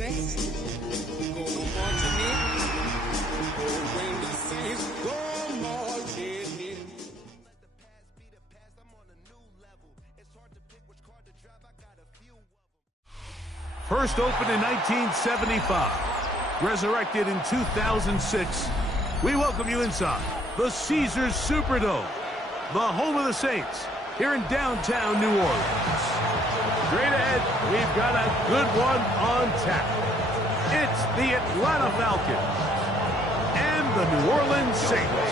Saints go marching in. Oh, when the Saints go marching in. First opened in 1975, resurrected in 2006. We welcome you inside the Caesars Superdome, the home of the Saints, here in downtown New Orleans. Straight ahead, we've got a good one on tap. It's the Atlanta Falcons and the New Orleans Saints.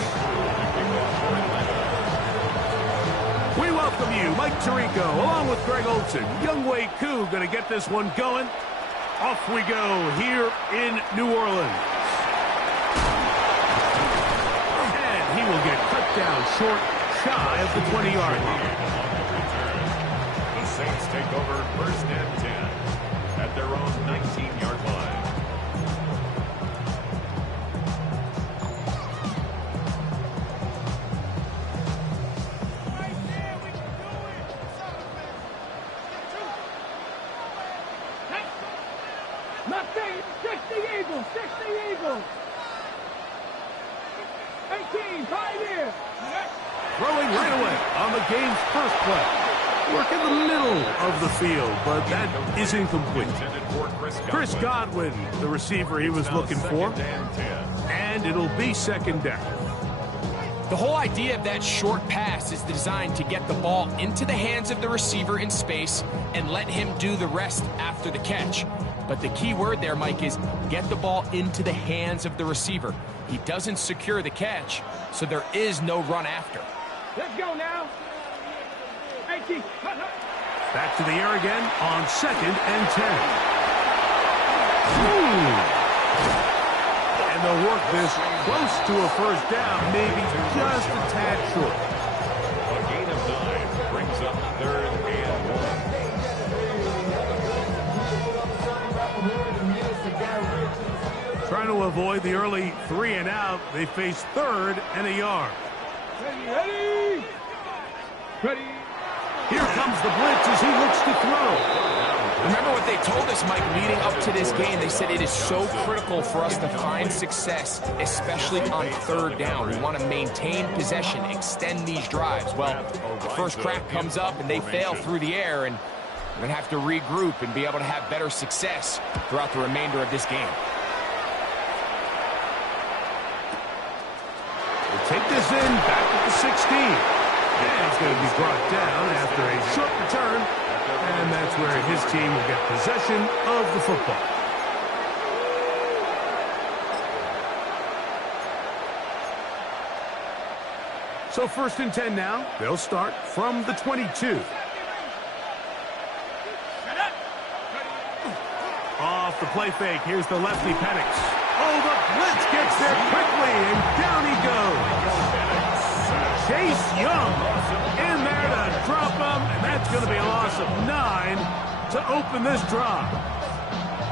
We welcome you, Mike Tirico, along with Greg Olson. Younghoe Koo going to get this one going. Off we go here in New Orleans. And he will get cut down short, shy of the 20-yard line. The Saints take over first and 10 at their own 19-yard line. Throwing right away on the game's first play. Work in the middle of the field, but that is incomplete. Chris Godwin, the receiver he was looking for. And it'll be second down. The whole idea of that short pass is designed to get the ball into the hands of the receiver in space and let him do the rest after the catch. But the key word there, Mike, is get the ball into the hands of the receiver. He doesn't secure the catch, so there is no run after. Let's go now. Back to the air again on second and 10. And they'll work this close to a first down, maybe just a tad short. A gain of 9 brings up third and 1. Trying to avoid the early 3 and out, they face third and a yard. Ready. Ready. Here comes the blitz as he looks to throw. Remember what they told us, Mike, leading up to this game. They said it is so critical for us to find success, especially on third down. We want to maintain possession, extend these drives. Well, the first crack comes up and they fail through the air, and we're going to have to regroup and be able to have better success throughout the remainder of this game. We'll take this in back at the 16. And it's going to be brought down after a short return. And that's where his team will get possession of the football. So first and 10 now. They'll start from the 22. Off the play fake. Here's the lefty Penix. Oh, the blitz gets there quickly, and down he goes. Chase Young in there to drop him, and that's going to be a loss of 9 to open this drive.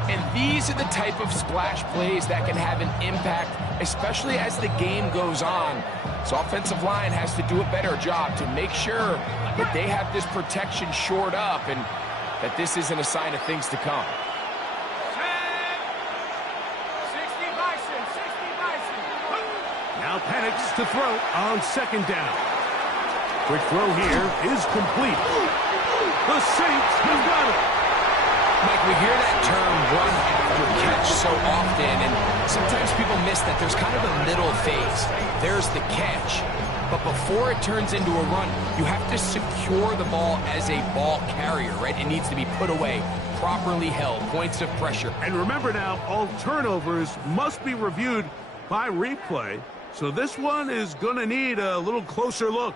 And these are the type of splash plays that can have an impact, especially as the game goes on. So offensive line has to do a better job to make sure that they have this protection shored up and that this isn't a sign of things to come. Now Penix to throw on second down. Quick throw here is complete. The Saints have got it. Mike, we hear that term run after catch so often, and sometimes people miss that there's kind of a middle phase. There's the catch, but before it turns into a run, you have to secure the ball as a ball carrier, right? It needs to be put away, properly held, points of pressure. And remember now, all turnovers must be reviewed by replay. So this one is going to need a little closer look.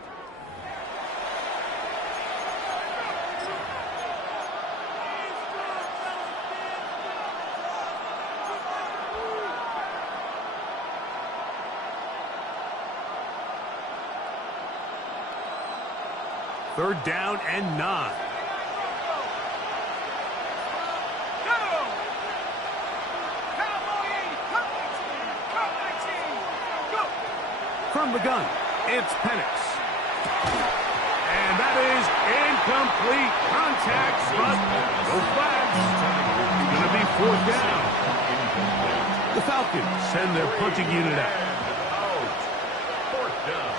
Third down and 9. From the gun, it's Penix. And that is Incomplete contact, but no flags. It's going to be fourth down. The Falcons send their punting unit out. Fourth down.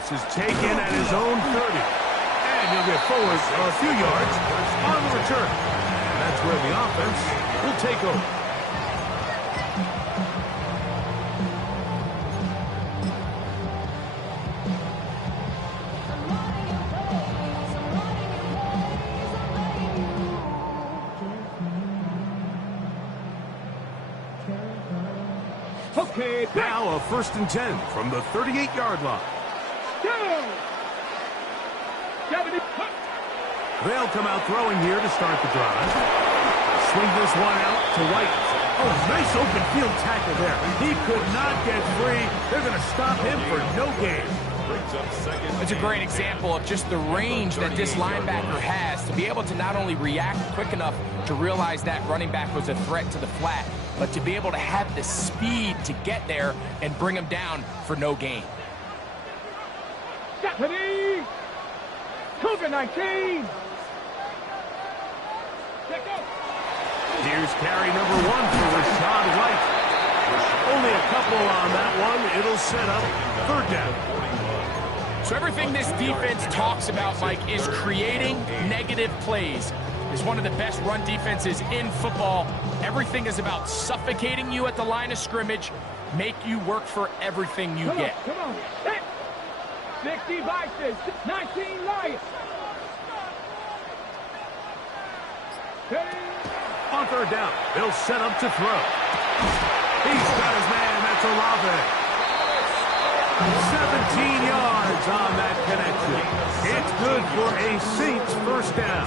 This is taken at his own 30. And he'll get forward a few yards on the return. And that's where the offense will take over. Okay, Now a 1st and 10 from the 38-yard line. go! 70. They'll come out throwing here to start the drive. Swing this one out to White. Oh, nice open field tackle there. He could not get free. They're going to stop him for no gain. It's a great example of just the range that this linebacker has to be able to not only react quick enough to realize that running back was a threat to the flat, but to be able to have the speed to get there and bring him down for no gain. Deputy! COVID-19! Check out! Here's carry number 1 for Rashad White. Only a couple on that one. It'll set up 3rd down. So everything this defense talks about, Mike, is creating negative plays. It's one of the best run defenses in football. Everything is about suffocating you at the line of scrimmage, make you work for everything you get. Come on. 60 Vices, 19 Lions. On 3rd down, they'll set up to throw. He's got his man. That's Olave. 17 yards on that connection. It's good for a Saints 1st down.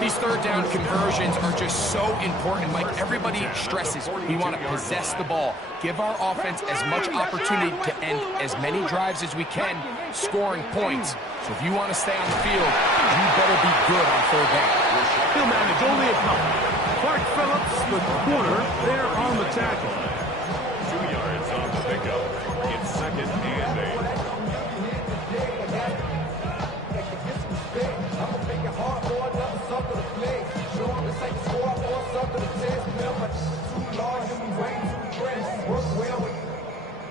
These 3rd down conversions are just so important. Mike, everybody stresses we want to possess the ball, give our offense as much opportunity to end as many drives as we can, scoring points. So if you want to stay on the field, you better be good on 3rd down. He'll manage only a couple. Clark Phillips, the corner, there on the tackle. 2 yards on the pickup. It's 2nd and 8.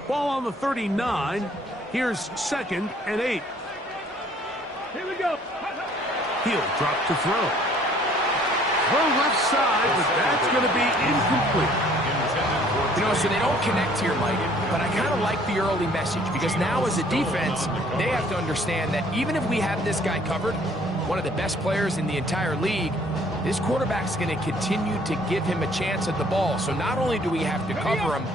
Ball on the 39. Here's 2nd and 8. Here we go. He'll drop to throw. Throw left side, but that's going to be incomplete. You know, so they don't connect here, Mike, but I kind of like the early message because now as a defense, they have to understand that even if we have this guy covered, one of the best players in the entire league, this quarterback's going to continue to give him a chance at the ball. So not only do we have to cover him,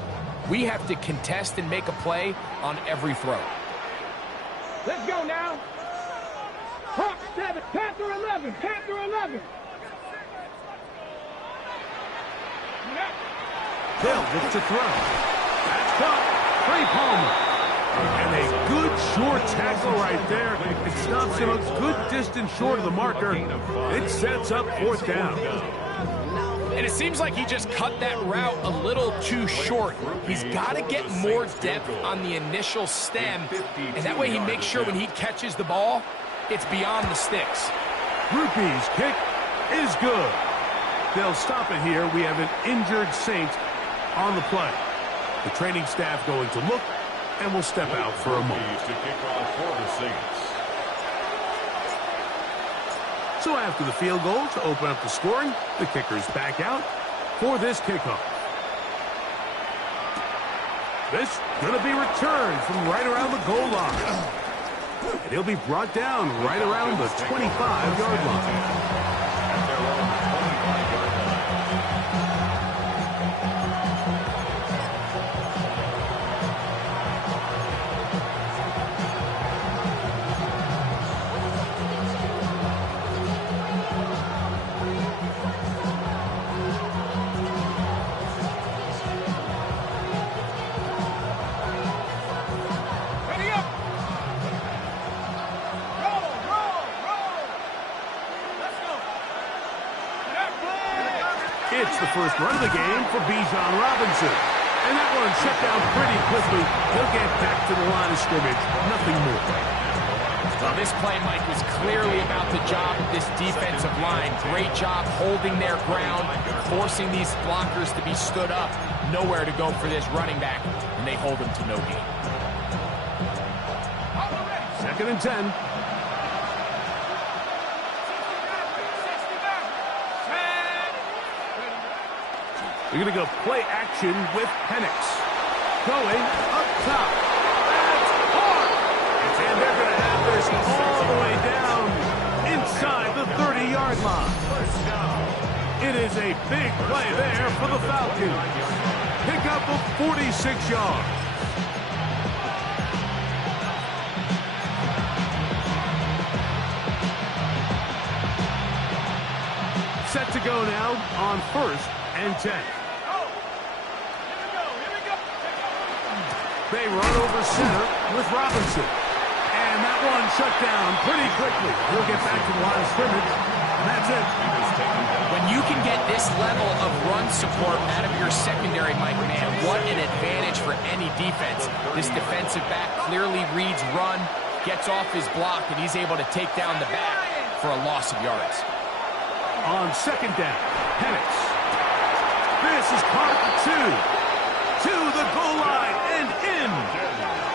we have to contest and make a play on every throw. Let's go now. Hawk 7, Panther 11, Panther 11. They'll look to throw. That's caught. Trey Palmer. And a good short tackle right there. It stops him a good distance short of the marker. It sets up 4th down. And it seems like he just cut that route a little too short. He's got to get more depth on the initial stem, and that way he makes sure when he catches the ball, it's beyond the sticks. Rupee's kick is good. They'll stop it here. We have an injured Saint on the play. The training staff going to look, and will step out for a moment. To kick off for the Saints. So after the field goal to open up the scoring, the kicker's back out for this kickoff. This going to be returned from right around the goal line. And he'll be brought down right around the 25-yard line. It's the first run of the game for Bijan Robinson. And that one shut down pretty quickly. He'll get back to the line of scrimmage. Nothing more. Well, this play, Mike, was clearly about the job of this defensive line. Great job holding their ground, forcing these blockers to be stood up. Nowhere to go for this running back, and they hold him to no gain. 2nd and 10. We're going to go play action with Penix. Going up top. That's hard. And they're going to have this all the way down inside the 30-yard line. It is a big play there for the Falcons. Pick up of 46 yards. Set to go now on 1st and 10. They run over center with Robinson. And that one shut down pretty quickly. He'll get back to the line of scrimmage, and that's it. When you can get this level of run support out of your secondary, Mike, man, what an advantage for any defense. This defensive back clearly reads run, gets off his block, and he's able to take down the back for a loss of yards. On 2nd down, Penix. This is caught at the 2. To the goal line and in.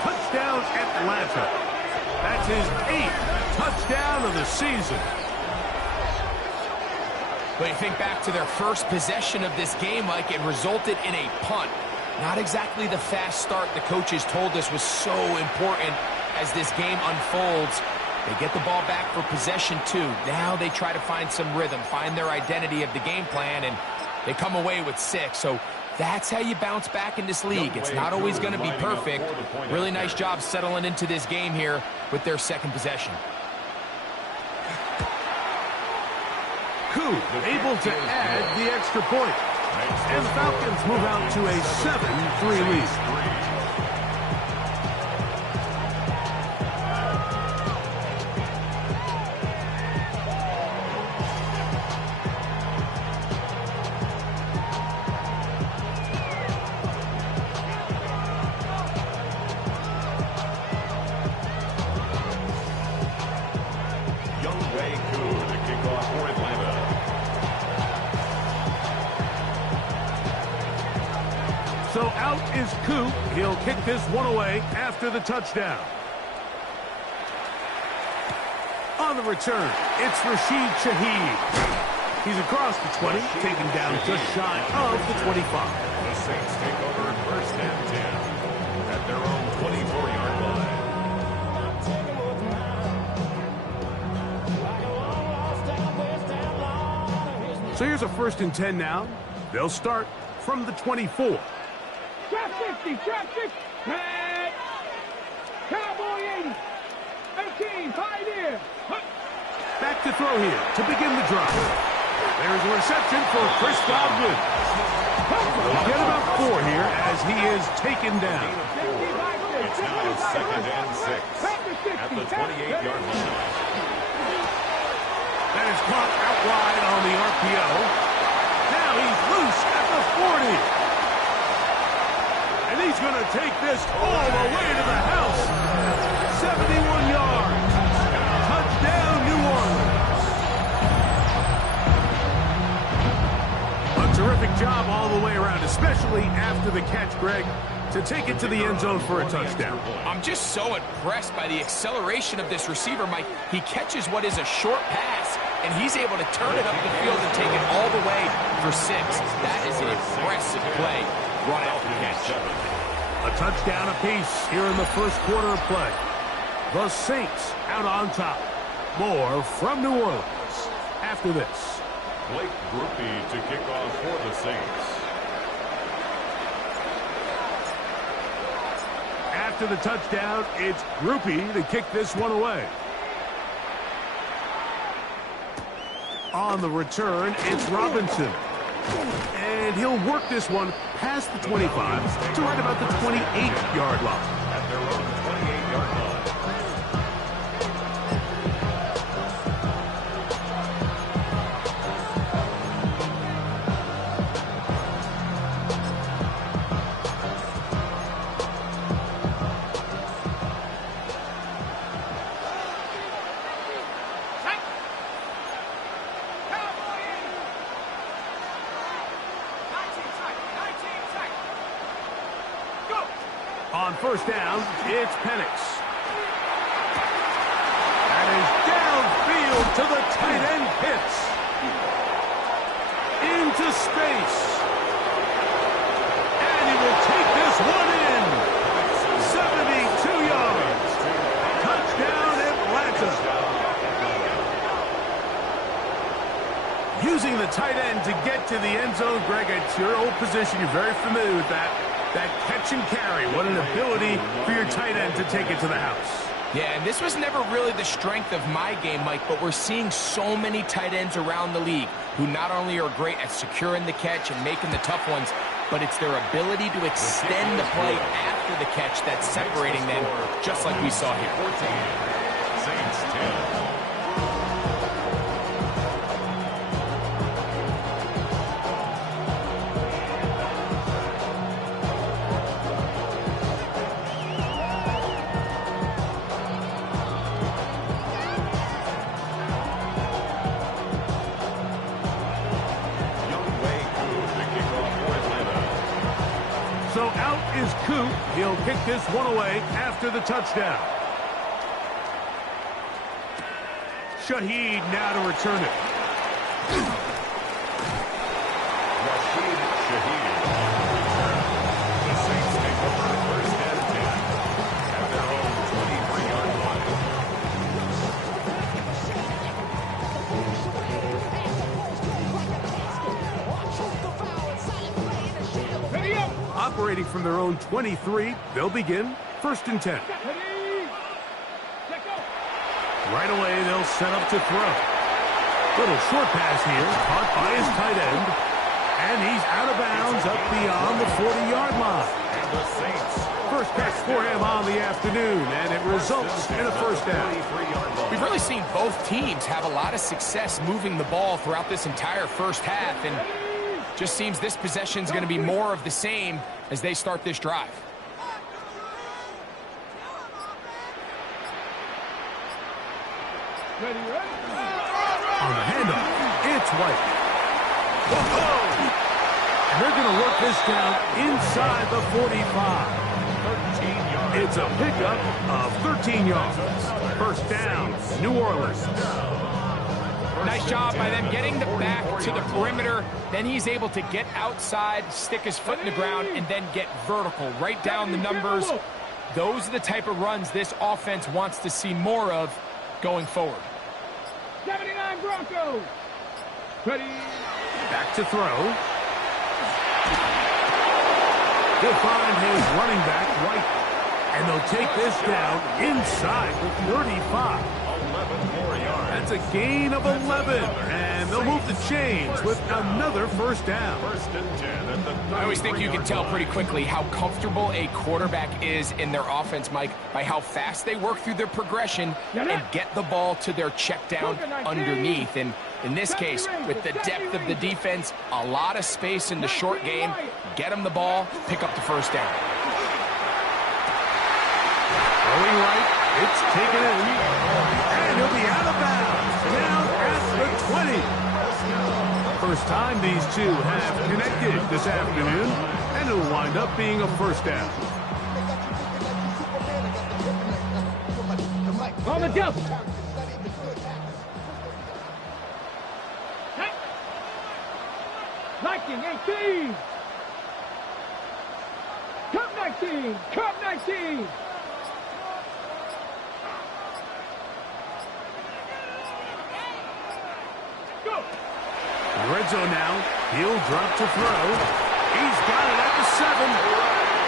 Touchdown Atlanta. That's his 8th touchdown of the season. But you think back to their first possession of this game, Mike, it resulted in a punt. Not exactly the fast start the coaches told us was so important as this game unfolds. They get the ball back for possession 2. Now they try to find some rhythm, find their identity of the game plan, and they come away with 6. So that's how you bounce back in this league. It's not always going to be perfect. Really nice job settling into this game here with their 2nd possession. Koo able to add the extra point. And the Falcons move out to a 7-3 lead. So out is Koo. He'll kick this one away after the touchdown. On the return, it's Rashid Shaheed. He's across the 20, taken down just shy of the 25. The Saints take over 1st and 10 at their own 24-yard line. So here's a 1st and 10 now. They'll start from the 24. Trap 60, trap 60. Head. Cowboy 80. 18, pioneer. Back to throw here to begin the drive. There's a reception for Chris Godwin. We'll get about 4 here as he is taken down. It's now 2nd and 6 at the 28-yard line. That is caught out wide on the RPO. Now he's loose at the 40. And he's going to take this all the way to the house. 71 yards. Touchdown, New Orleans. A terrific job all the way around, especially after the catch, Greg, to take it to the end zone for a touchdown. I'm just so impressed by the acceleration of this receiver, Mike. He catches what is a short pass, and he's able to turn it up the field and take it all the way for 6. That is an impressive play. Run after the catch. A touchdown apiece here in the first quarter of play. The Saints out on top. More from New Orleans after this. Blake Grupe to kick off for the Saints. After the touchdown, it's Grupe to kick this one away. On the return, it's Robinson. And he'll work this one past the 25 to right about the 28-yard line. At their own 28-yard line. On first down, it's Penix. That is downfield to the tight end Pitts. Into space. And he will take this one in. 72 yards. Touchdown Atlanta. Using the tight end to get to the end zone, Greg, it's your old position. You're very familiar with that. That catch and carry. What an ability for your tight end to take it to the house. Yeah, and this was never really the strength of my game, Mike, but we're seeing so many tight ends around the league who not only are great at securing the catch and making the tough ones, but it's their ability to extend the play after the catch that's separating them, just like we saw here. 14, Saints 10. So out is Coop. He'll kick this one away after the touchdown. Shaheed now to return it. Rashid Shaheed. The Saints take over first and 10 at their own 23-yard line. Ready up. Operating from their own 23, they'll begin first and 10. Ready. Let go. Right away, they'll set up to throw. Little short pass here, caught by his tight end. And he's out of bounds up beyond the 40-yard line. And the Saints. First catch for him on the afternoon, and it results in a first down. 23-yard line. We've really seen both teams have a lot of success moving the ball throughout this entire first half, and just seems this possession is going to be more of the same as they start this drive. Ready, ready. On the handoff, it's White. And they're going to work this down inside the 45. 13 yards. It's a pickup of 13 yards. First down, New Orleans. Nice job by them getting the back to the perimeter. Then he's able to get outside, stick his foot in the ground, and then get vertical. Right down the numbers. Those are the type of runs this offense wants to see more of going forward. 79 Broncos. Ready. Back to throw. He'll find his running back, White. And they'll take this down inside the 35. 11 more yards. That's a gain of 11. And they'll move the chains with another first down. First and 10 at the I always think you can 33-yard tell line. pretty quickly how comfortable a quarterback is in their offense, Mike, by how fast they work through their progression and get the ball to their check down underneath. And in this case, with the depth of the defense, a lot of space in the short game, get them the ball, pick up the first down. Throwing right, it's taken in. And he'll be out of bounds. Down at the 20. First time these two have connected this afternoon, and it'll wind up being a first down. On the jump. Hey. Liking 18. Cup 19. Cup 19. Go. Red zone now. He'll drop to throw. He's got it at the 7.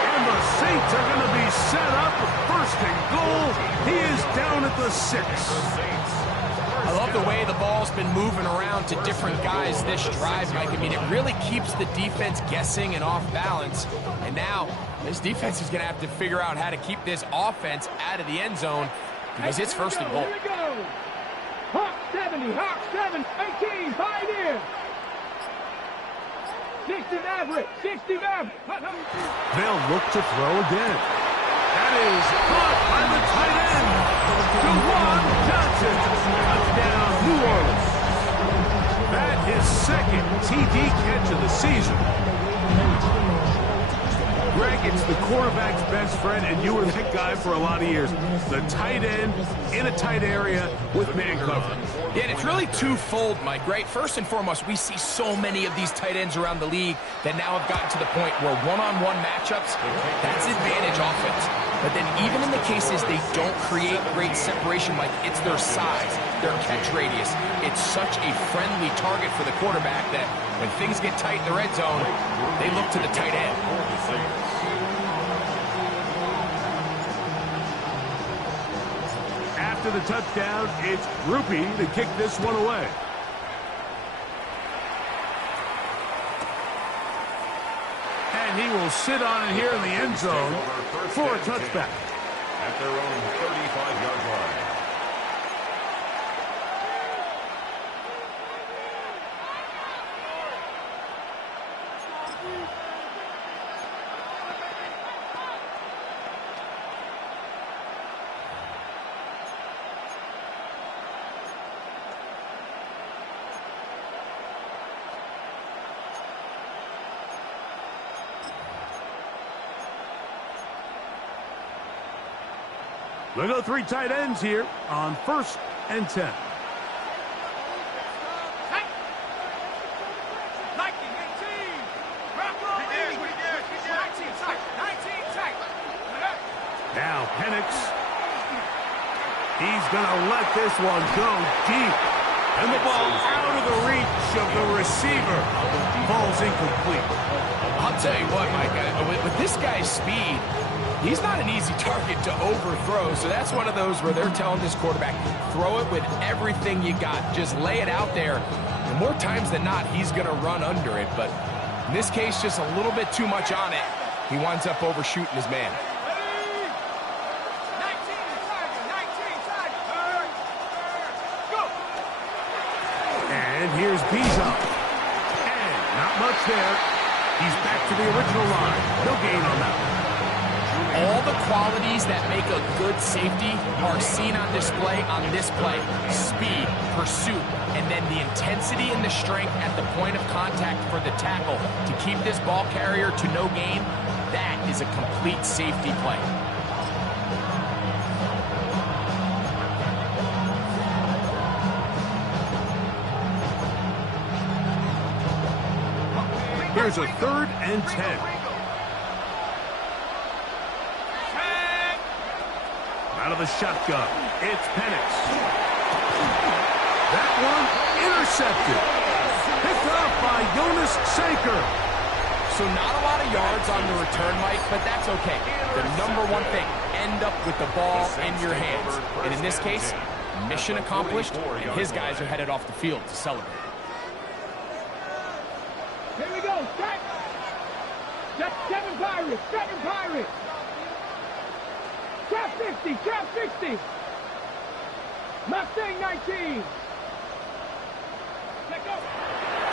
And the Saints are going to be set up. First and goal. He is down at the 6. I love the way the ball's been moving around to different guys this drive, Mike. I mean, it really keeps the defense guessing and off balance. And now, this defense is going to have to figure out how to keep this offense out of the end zone because it's first and goal. Here we go. Hawk 70. Hawk 7. 18. Pioneer. 60 average. 60 average. They'll look to throw again. That is caught by the tight end. Juwan Johnson. Touchdown, New Orleans. That his second TD catch of the season. Greg, it's the quarterback's best friend, and you were that guy for a lot of years. The tight end in a tight area with man coverage. Yeah, and it's really twofold, Mike, right? First and foremost, we see so many of these tight ends around the league that now have gotten to the point where one-on-one matchups, that's advantage offense. But then even in the cases they don't create great separation, Mike, it's their size, their catch radius. It's such a friendly target for the quarterback that when things get tight in the red zone, they look to the tight end. After the touchdown, it's Groupie to kick this one away. And he will sit on it here in the end zone for a touchback. At their own 35-yard line. They go three tight ends here on 1st and 10. Now Penix. He's going to let this one go deep. And the ball out of the reach of the receiver. Ball's incomplete. I'll tell you what, Mike, with this guy's speed, he's not an easy target to overthrow, so that's one of those where they're telling this quarterback, throw it with everything you got. Just lay it out there. And more times than not, he's going to run under it. But in this case, just a little bit too much on it. He winds up overshooting his man. And here's Bijan. And not much there. He's back to the original line. No gain on that one. All the qualities that make a good safety are seen on display on this play. Speed, pursuit, and then the intensity and the strength at the point of contact for the tackle to keep this ball carrier to no gain. That is a complete safety play. Here's a 3rd and 10. Out of the shotgun, it's Penix. That one intercepted. Picked up by Jonas Sanker. So not a lot of yards on the return, Mike, but that's okay. The number one thing, end up with the ball in your hands. And in this case, mission accomplished, and his guys are headed off the field to celebrate. Here we go, strike! Seven Pirates, Seven Pirates! Trap 50, trap 60! Mustang 19! Let go!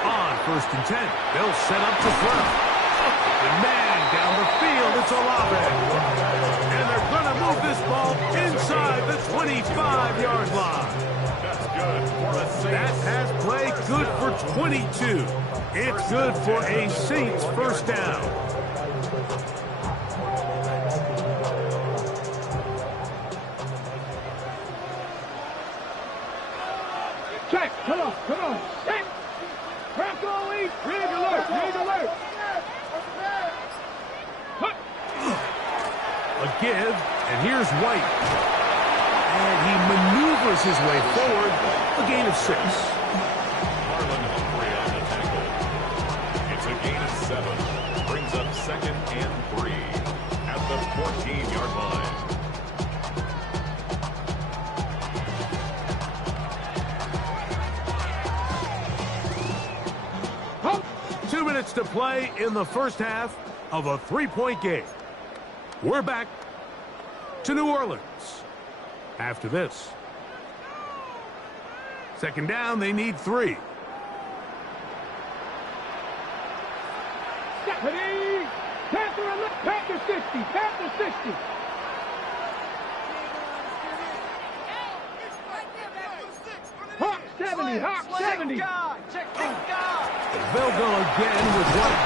On 1st and 10, they'll set up to throw. And man, down the field, it's Olave. And they're going to move this ball inside the 25-yard line. That's good for a Saints. That pass play good for 22. It's good for a Saints first down. Check, come on, check! Crack all week, rig alert, rig alert! A give, and here's White. And he maneuvers his way forward, a gain of 6. It's a gain of 7. Brings up 2nd and 3 at the 14-yard line. Oh. 2 minutes to play in the first half of a 3-point game. We're back to New Orleans after this. 2nd down, they need 3. Ready? Panther 60, Panther 60. Hawk 70, Hawk 70. They'll go again with White.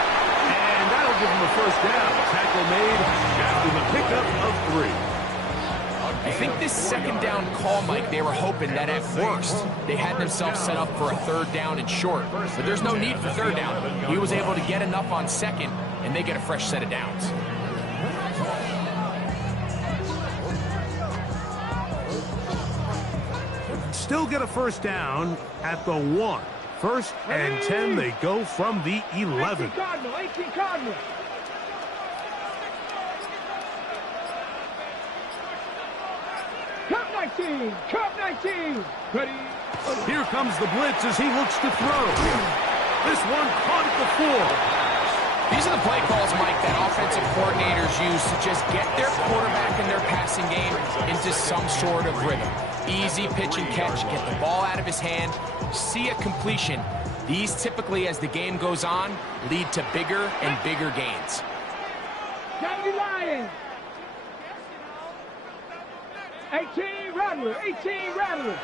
And that'll give him a first down. Tackle made after the pickup of 3. I think this second down call, Mike, they were hoping that at worst they had themselves set up for a third down and short. But there's no need for third down. He was able to get enough on second, and they get a fresh set of downs. Still get a first down at the 1. First and 10, they go from the 11. 18 Cardinal. Cup 19. Ready. Here comes the blitz as he looks to throw. This one caught at the 4. These are the play calls, Mike, that offensive coordinators use to just get their quarterback and their passing game into some sort of rhythm. Easy pitch and catch, get the ball out of his hand, see a completion. These typically, as the game goes on, lead to bigger and bigger gains. Johnny Lions. 18 Rattler.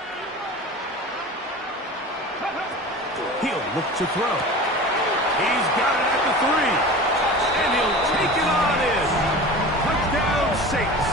He'll look to throw. He's got it at the 3. And he'll take it on in. Touchdown, Saints.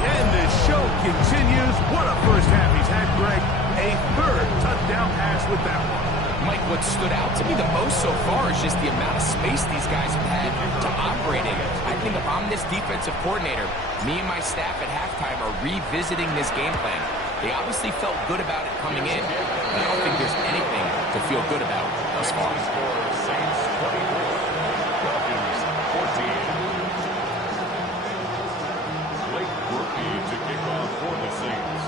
And the show continues. What a first half he's had, Greg. A third touchdown pass with that one. Mike, what stood out to me the most so far is just the amount of space these guys have had to operate in. I think if I'm this defensive coordinator, me and my staff at halftime are revisiting this game plan. They obviously felt good about it coming in, but I don't think there's anything to feel good about thus far. Saints 24, Falcons 14. Blake Groupie to kick off for the Saints.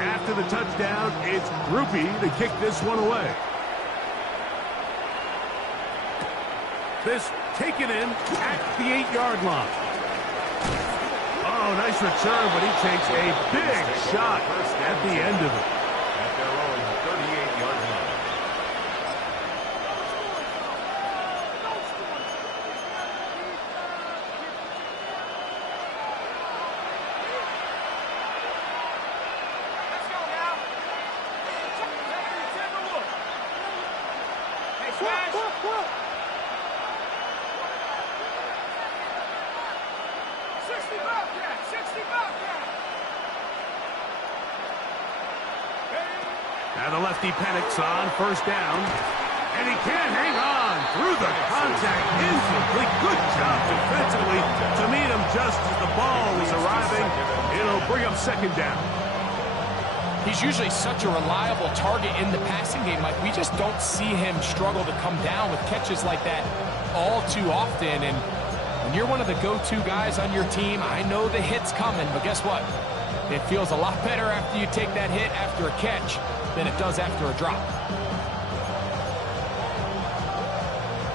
After the touchdown, it's Groupie to kick this one away. This taken in at the 8-yard line. Oh, nice return, but he takes a big shot at the end of it. At their own 38-yard line. Let's go now. Hey, Smash. 60 Bobcat. Now the lefty panics on first down. And he can't hang on through the contact. Incomplete. Good job defensively to meet him just as the ball was arriving. It'll bring up second down. He's usually such a reliable target in the passing game. Like, we just don't see him struggle to come down with catches like that all too often. And when you're one of the go-to guys on your team, I know the hit's coming, but guess what? It feels a lot better after you take that hit after a catch than it does after a drop.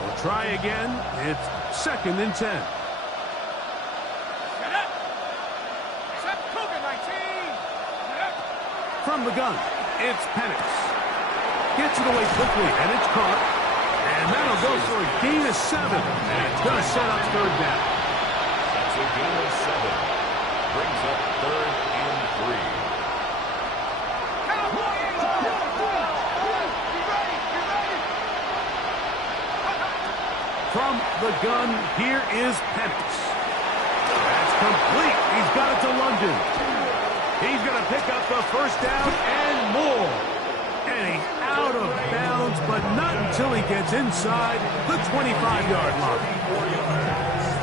We'll try again. It's second and 10. From the gun, it's Penix. Gets it away quickly, and it's caught. And that'll go for a gain of 7. And it's going to set up third down. That's a gain of 7. Brings up third and 3. From the gun, here is Penix. That's complete. He's got it to London. He's going to pick up the first down and more. And he's out of bounds, but not until he gets inside the 25-yard line.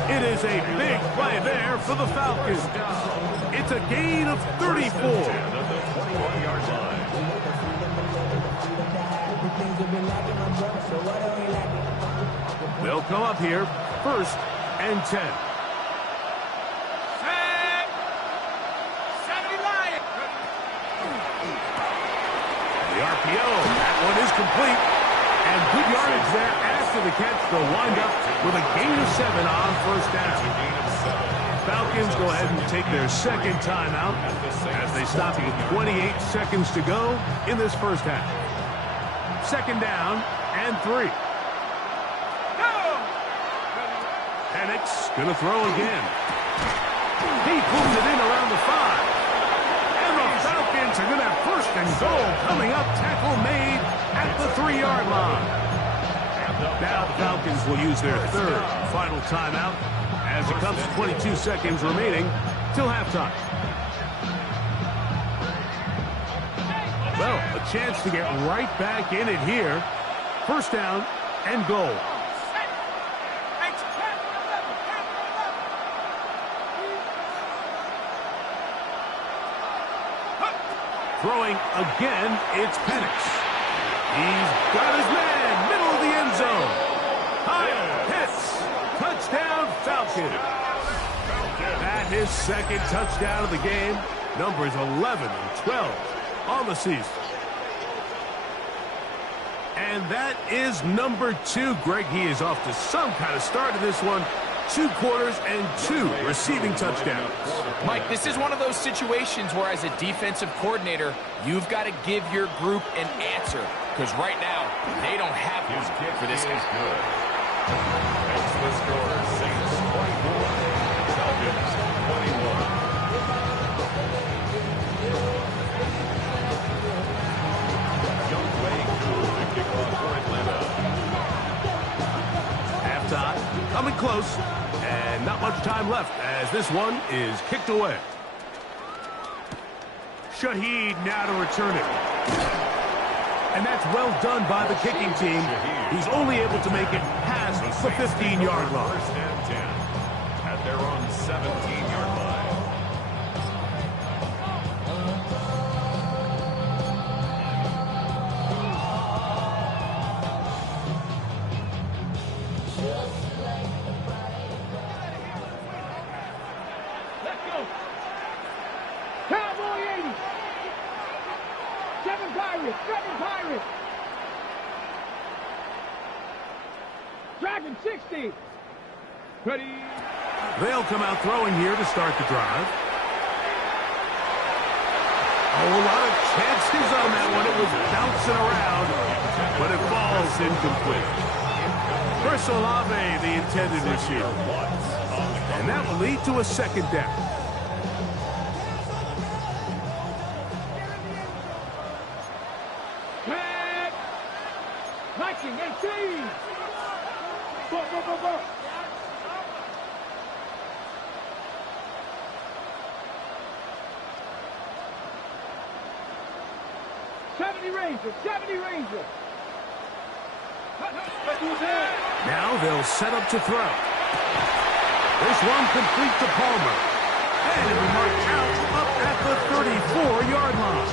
It is a big play there for the Falcons. It's a gain of 34. They'll come up here, first and 10. The RPO, that one is complete. And good yardage there after the catch. They'll wind up with a gain of 7 on first down. Falcons go ahead and take their second timeout as they stop with 28 seconds to go in this first half. Second down and 3. Penix going to throw again. He pulls it in around the 5. And the Falcons Saints are going to have first and goal coming up. Tackle made at the 3-yard line. Now the Falcons will use their third final timeout as it comes to 22 seconds remaining till halftime. Well, a chance to get right back in it here. First down and goal. Throwing again, it's Penix. He's got his man, middle of the end zone. High hits. Touchdown, Falcon. That his second touchdown of the game. Numbers 11 and 12 on the season. And that is number 2. Greg, he is off to some kind of start in this one. 2 quarters and 2 receiving touchdowns. Mike, this is one of those situations where as a defensive coordinator, you've got to give your group an answer. Because right now, they don't have one for this guy. Good. Makes the score Saints 24, Falcons 21. Young Wei Koo, the kickoff for Atlanta. Halftime coming close. And not much time left as this one is kicked away. Shaheed now to return it. And that's well done by the kicking team. He's only able to make it past the 15-yard line. First and 10 at their own 17-yard line. Dragon 60. Ready. They'll come out throwing here to start the drive. Oh, a lot of chances on that one. It was bouncing around, but it falls incomplete. Chris Olave, the intended receiver. And that will lead to a second down. Tag. Viking 18. Go, go, go, go. Ranger, 70 Ranger. Now they'll set up to throw. This one complete to Palmer. And it will mark out up at the 34-yard line.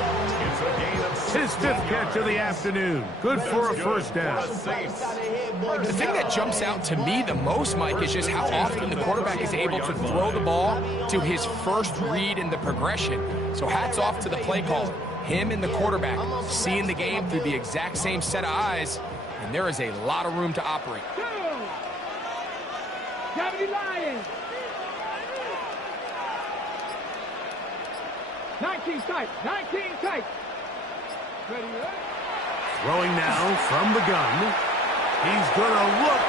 His 5th catch of the afternoon. Good for a first down. The thing that jumps out to me the most, Mike, is just how often the quarterback is able to throw the ball to his first read in the progression. So hats off to the play caller. Him and the quarterback seeing the game through the exact same set of eyes, and there is a lot of room to operate. Gravity Lions. 19 tight, 19 tight. Ready, throwing now from the gun. He's going to look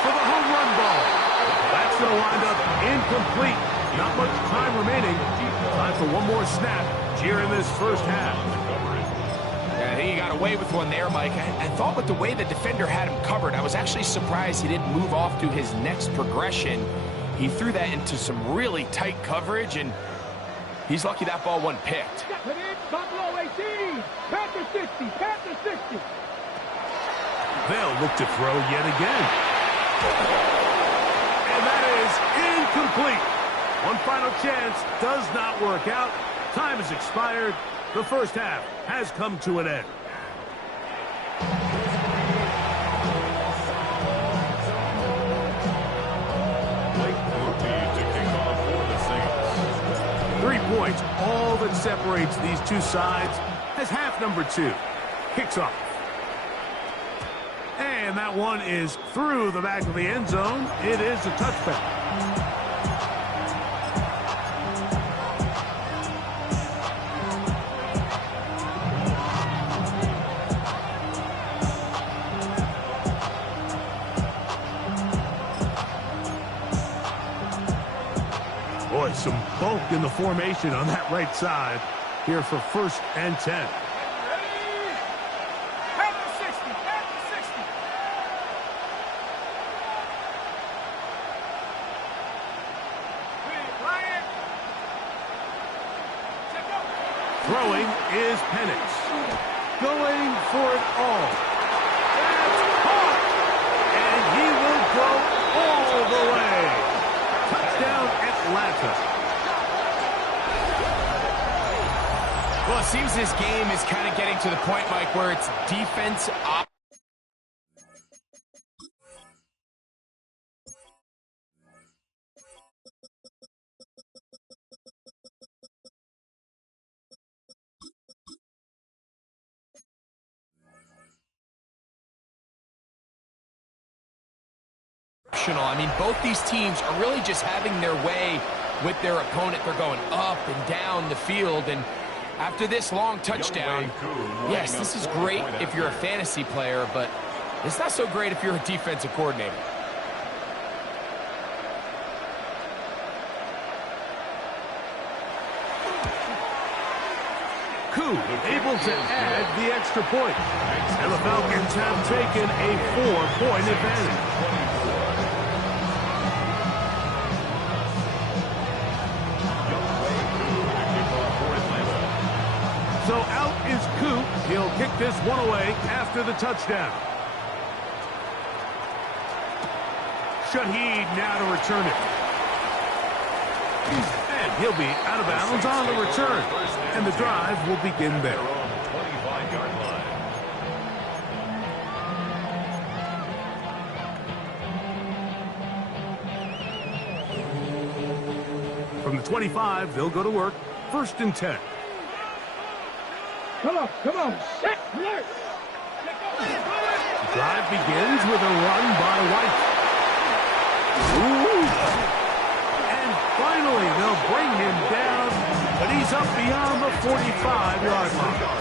for the home run ball. That's going to wind up incomplete. Not much time remaining. Time for one more snap here in this first half. Yeah, I think he got away with one there, Mike. I thought with the way the defender had him covered, I was actually surprised he didn't move off to his next progression. He threw that into some really tight coverage, and he's lucky that ball wasn't picked. Buffalo 18, Panther 60, Panther 60. They'll look to throw yet again. And that is incomplete. One final chance does not work out. Time has expired. The first half has come to an end. To kick off for the Saints. 3 points, all that separates these two sides, as half number 2 kicks off. And that one is through the back of the end zone. It is a touchback. Boy, some bulk in the formation on that right side. here for 1st and 10. Throwing is Penix. Going for it all. That's caught! And he will go all the way. Touchdown, Atlanta. Well, it seems this game is kind of getting to the point, Mike, where it's defense optional. I mean, both these teams are really just having their way with their opponent. They're going up and down the field, and after this long touchdown, yes, this is great if you're a fantasy player, but it's not so great if you're a defensive coordinator. Koo able to add the extra point. And the Falcons have taken a 4-point advantage. So out is Koo. He'll kick this one away after the touchdown. Shaheed now to return it. And he'll be out of bounds on the return. And the drive will begin there. 25-yard line. From the 25, they'll go to work. 1st and 10. Come on, come on. Set, alert. The drive begins with a run by White. Ooh. And finally, they'll bring him down, but he's up beyond the 45-yard line.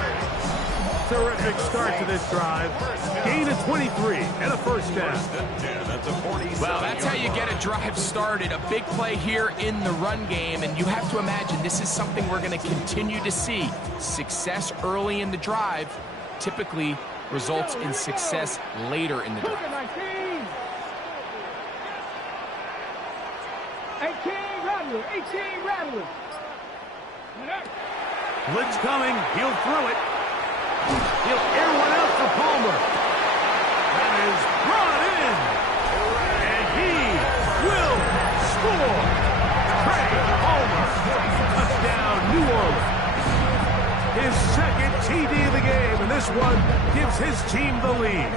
Terrific start to this drive. Gain of 23 and a 1st down. Well, that's how you get a drive started. A big play here in the run game, and you have to imagine this is something we're going to continue to see. Success early in the drive typically results in success later in the drive. 18 rattlers. Blitz coming. He'll throw it. He'll air one out for Palmer. That is brought in. And he will score. Trey Palmer. Touchdown, New Orleans. His 2nd TD of the game, and this one gives his team the lead.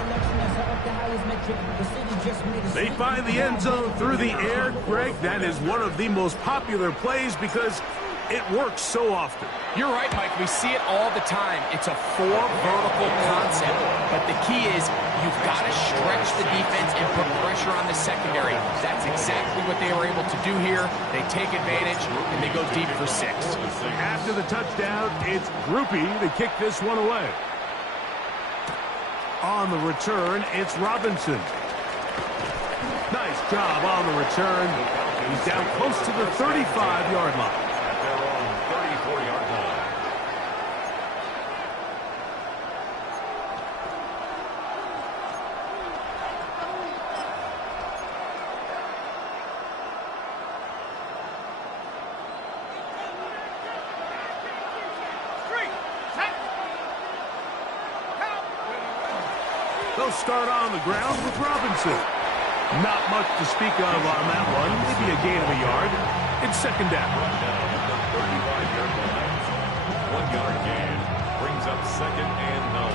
They find the end zone through the air. Greg, that is one of the most popular plays because it works so often. You're right, Mike. We see it all the time. It's a 4 vertical concept, but the key is you've got to stretch the defense and put pressure on the secondary. That's exactly what they were able to do here. They take advantage, and they go deep for 6. After the touchdown, it's Groupie to kick this one away. On the return, it's Robinson. Nice job on the return. He's down close to the 35-yard line. At their own 34-yard line. They'll start on the ground with Robinson. Not much to speak of on that one. Maybe a gain of a yard. It's 2nd down. Run down at the 35-yard line. 1-yard gain brings up 2nd and 9.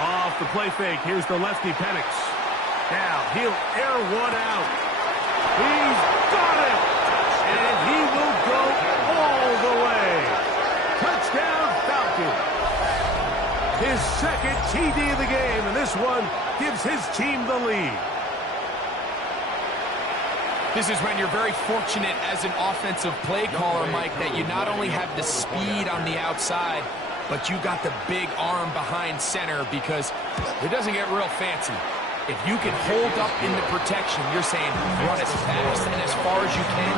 Off the play fake. Here's the lefty Penix. Now he'll air one out. He's got it! And he will go all the way. Touchdown, Falcons. His 2nd TD of the game, and this one gives his team the lead. This is when you're very fortunate as an offensive play caller, Mike, that you not only have the speed on the outside, but you got the big arm behind center because it doesn't get real fancy. If you can hold up in the protection, you're saying run as fast and as far as you can.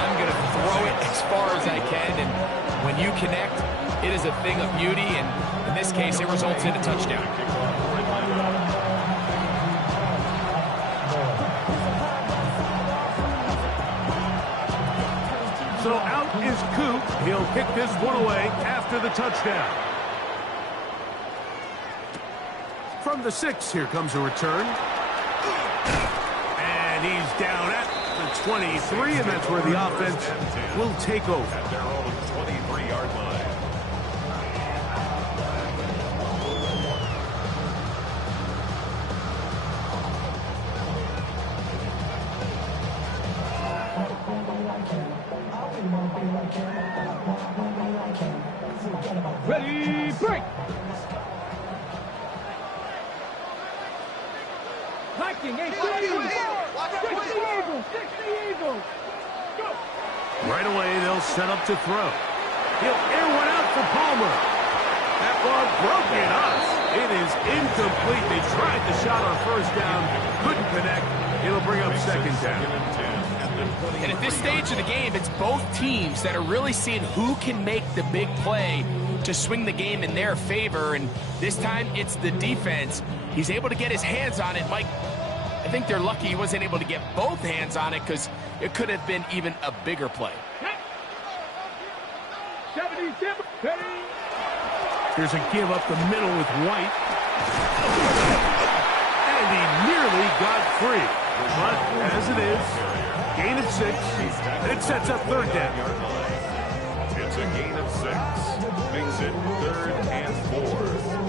I'm going to throw it as far as I can, and when you connect, it is a thing of beauty, and in this case, it results in a touchdown. So out is Coop. He'll kick this one away after the touchdown. From the 6, here comes a return. And he's down at the 23, and that's where the offense will take over. At their own 23-yard line. Ready, break! Viking, 60 Eagles! 60 Eagles! 60 Eagles! Go! Right away, they'll set up to throw. He'll air one out for Palmer. That ball broken up. It is incomplete. They tried the shot on first down, couldn't connect. It'll bring up second down. And at this stage of the game, it's both teams that are really seeing who can make the big play to swing the game in their favor, and this time it's the defense. He's able to get his hands on it. Mike, I think they're lucky he wasn't able to get both hands on it because it could have been even a bigger play. 77, ready! Here's a give up the middle with White. And he nearly got free. But as it is, gain of 6. It sets up third down. It's a gain of 6. Makes it 3rd and 4.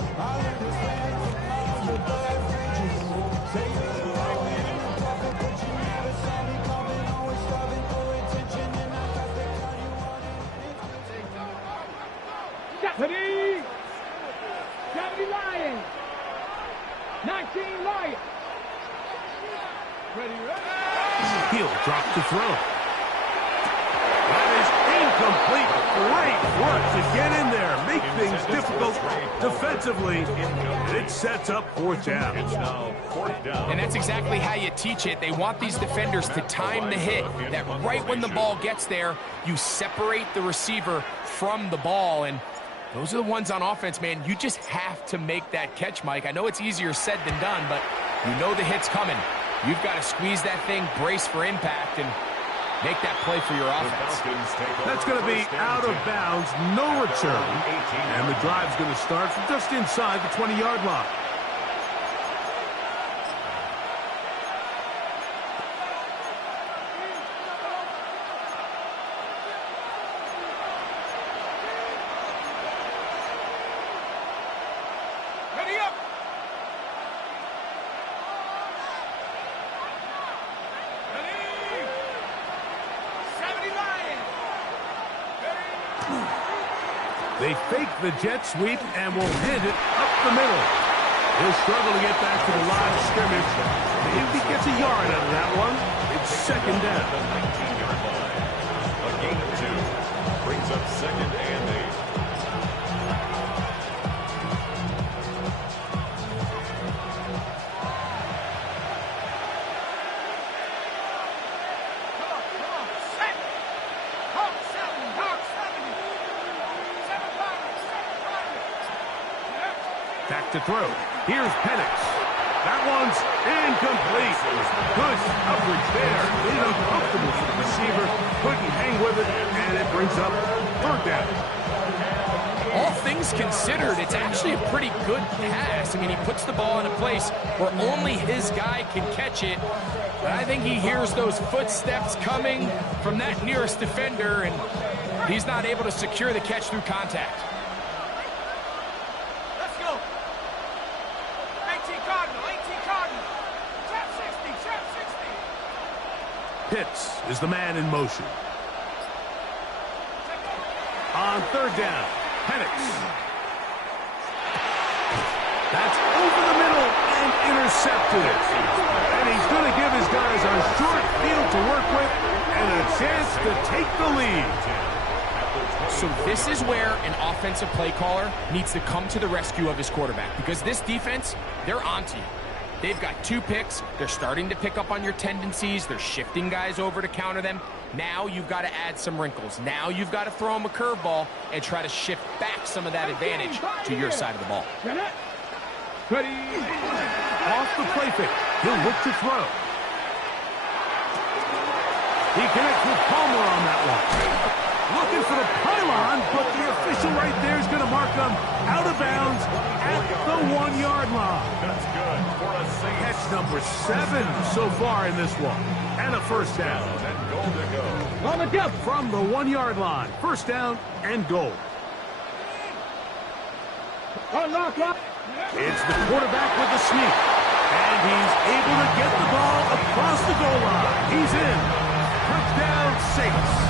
Ready! 70 Lions! 19 Lions! Ready, ready! He'll drop the throw. That is incomplete. Great work to get in there. Make things difficult defensively. And it sets up 4th down. It's now 4th down. And that's exactly how you teach it. They want these defenders to time the hit, that right when the ball gets there, you separate the receiver from the ball. And those are the ones on offense, man. You just have to make that catch, Mike. I know it's easier said than done, but you know the hit's coming. You've got to squeeze that thing, brace for impact, and make that play for your offense. That's going to be out of bounds, no return. And the drive's going to start from just inside the 20-yard line. Ready up! Ready! 70 Lions! They fake the jet sweep and will hand it up the middle. He'll struggle to get back to the line of scrimmage. If he gets a yard out of that one, it's second down. The 19-yard line. A gain of 2. Brings up 2nd and 8. Back to throw. Here's Penix. That one's incomplete. Good coverage there. Made him comfortable for the receiver. Couldn't hang with it, and it brings up 3rd down. All things considered, it's actually a pretty good pass. I mean, he puts the ball in a place where only his guy can catch it. But I think he hears those footsteps coming from that nearest defender, and he's not able to secure the catch through contact. Let's go! 18 Cardinal, 18 Cardinal! Trap 60, trap 60! Pitts is the man in motion. On 3rd down, Penix. That's over the middle and intercepted. And he's going to give his guys a short field to work with and a chance to take the lead. At the So this is where an offensive play caller needs to come to the rescue of his quarterback, because this defense, they're onto you. They've got 2 picks. They're starting to pick up on your tendencies. They're shifting guys over to counter them. Now you've got to add some wrinkles. Now you've got to throw them a curveball and try to shift back some of that advantage to your side of the ball. Ready. Off the play fake. He'll look to throw. He connects with Palmer on that one. Looking for the pylon, but the official right there is going to mark him out of bounds at the 1-yard line. That's good for a Saints. Catch number 7 so far in this one. And a first down. And goal to go. On the jump. From the 1-yard line. First down and goal. Unlock up. It's the quarterback with the sneak. And he's able to get the ball across the goal line. He's in. Touchdown, Saints.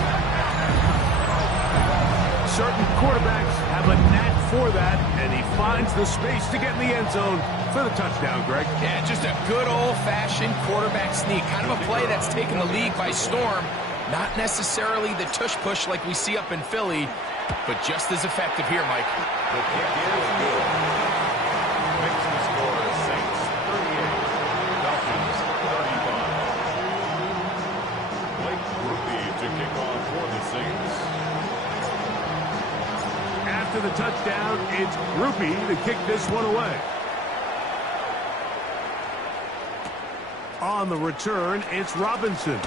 Certain quarterbacks have a knack for that, and he finds the space to get in the end zone for the touchdown, Greg. Yeah, just a good old-fashioned quarterback sneak. Kind of a play that's taken the league by storm. Not necessarily the tush-push like we see up in Philly, but just as effective here, Mike. The kick is good. Makes the score Saints 38, Falcons 35. Blake Ruby to kick off for the Saints. After the touchdown, it's Groupie to kick this one away. On the return, it's Robinson.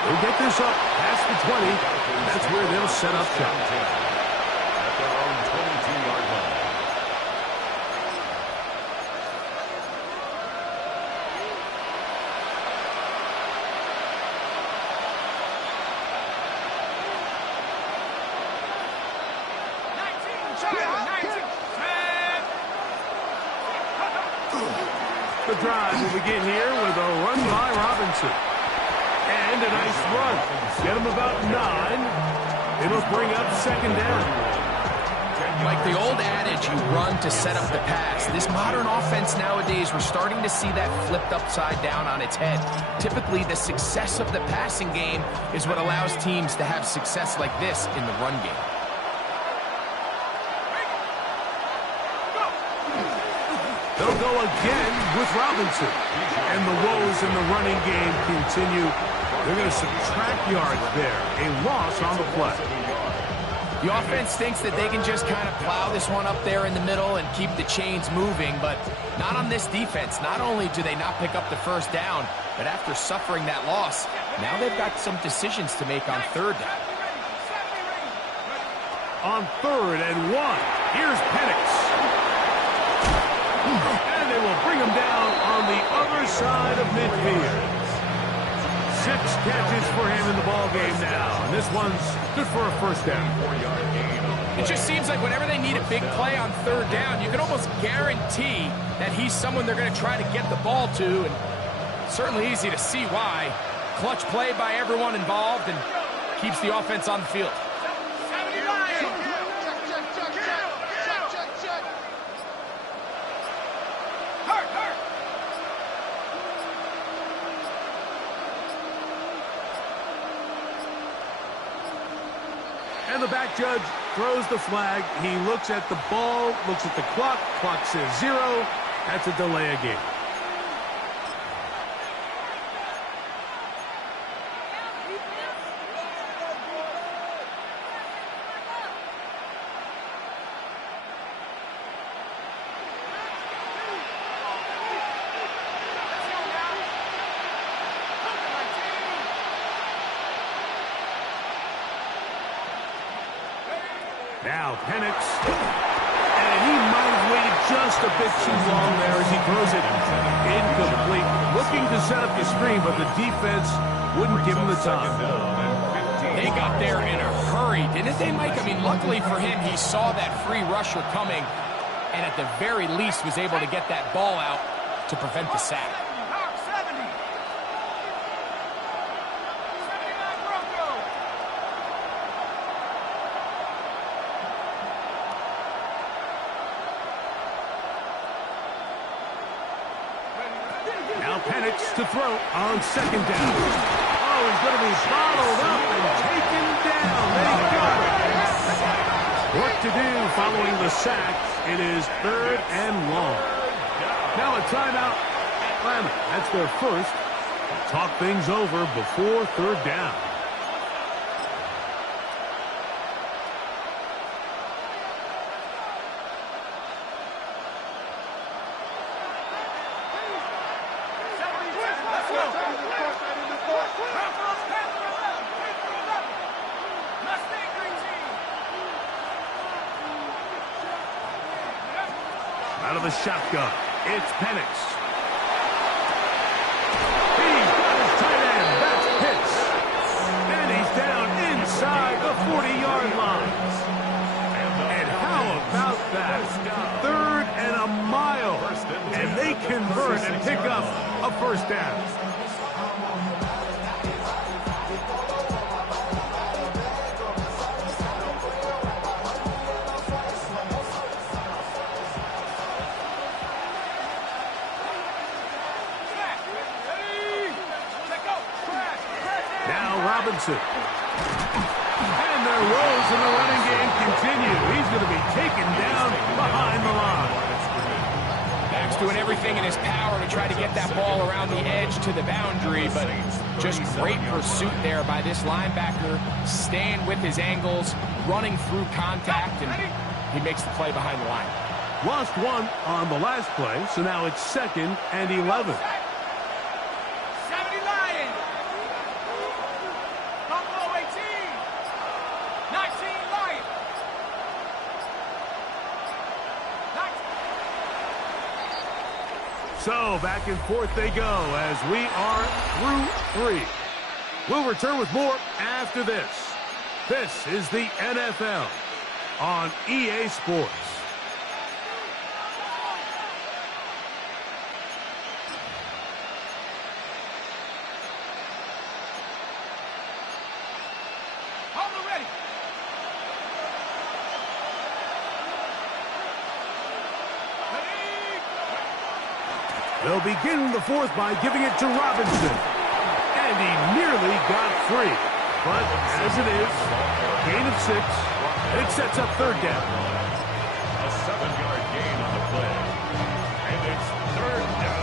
They'll get this up past the 20. That's where they'll set up shop. At their own 22-yard line. The drive will begin here with a run by Robinson. And a nice run. Get him about 9. It'll bring up second down. Like the old adage, you run to set up the pass. This modern offense nowadays, we're starting to see that flipped upside down on its head. Typically, the success of the passing game is what allows teams to have success like this in the run game. They'll go again with Robinson. And the woes in the running game continue. They're going to subtract yards there. A loss on the play. The offense thinks that they can just kind of plow this one up there in the middle and keep the chains moving, but not on this defense. Not only do they not pick up the first down, but after suffering that loss, now they've got some decisions to make on third down. On 3rd and 1, here's Penix. And they will bring him down on the other side of midfield. 6 catches for him in the ball game now. And this one's good for a first down. It just seems like whenever they need a big play on third down, you can almost guarantee that he's someone they're going to try to get the ball to. And certainly easy to see why. Clutch play by everyone involved and keeps the offense on the field. And the back judge throws the flag. He looks at the ball, looks at the clock. Clock says 0. That's a delay of game. Now Penix, and he might have waited just a bit too long there as he throws it incomplete. Looking to set up the screen, but the defense wouldn't give him the time. They got there in a hurry, didn't they, Mike? I mean, luckily for him, he saw that free rusher coming, and at the very least was able to get that ball out to prevent the sack. Now Penix to throw on second down. Oh, he's going to be followed up and taken down to do following the sack. It is 3rd and long. Now a timeout. Atlanta, that's their first. Talk things over before 3rd down. Out of the shotgun, it's Penix. He's got his tight end. That's Pitts. And he's down inside the 40-yard line. And how about that? 3rd and a mile. And they convert and pick up a first down. Robinson. And their woes in the running game continue. He's going to be taken down behind the line. Max doing everything in his power to try to get that ball around the edge to the boundary, but just great pursuit there by this linebacker, staying with his angles, running through contact, and he makes the play behind the line. Lost one on the last play, so now it's 2nd and 11. So back and forth they go as we are through 3. We'll return with more after this. This is the NFL on EA Sports. They'll begin the 4th by giving it to Robinson. And he nearly got free. But as it is, gain of 6, it sets up 3rd down. A 7-yard gain on the play. And it's 3rd down.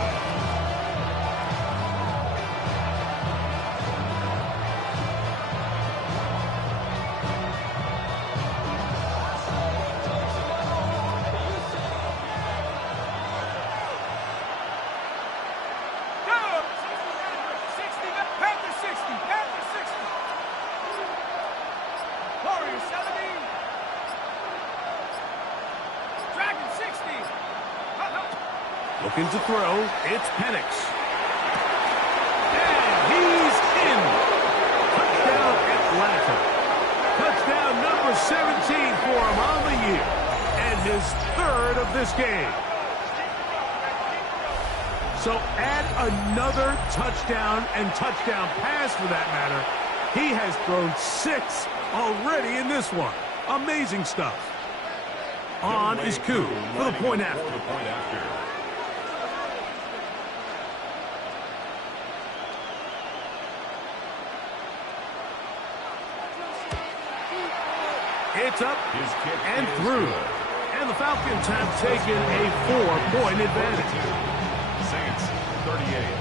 Looking to throw, it's Penix. And he's in. Touchdown, Atlanta. Touchdown number 17 for him on the year. And his 3rd of this game. So add another touchdown and touchdown pass for that matter. He has thrown 6 already in this one. Amazing stuff. On is Koo for the point after. It's up and through. And the Falcons have taken a 4-point advantage. Saints, 38.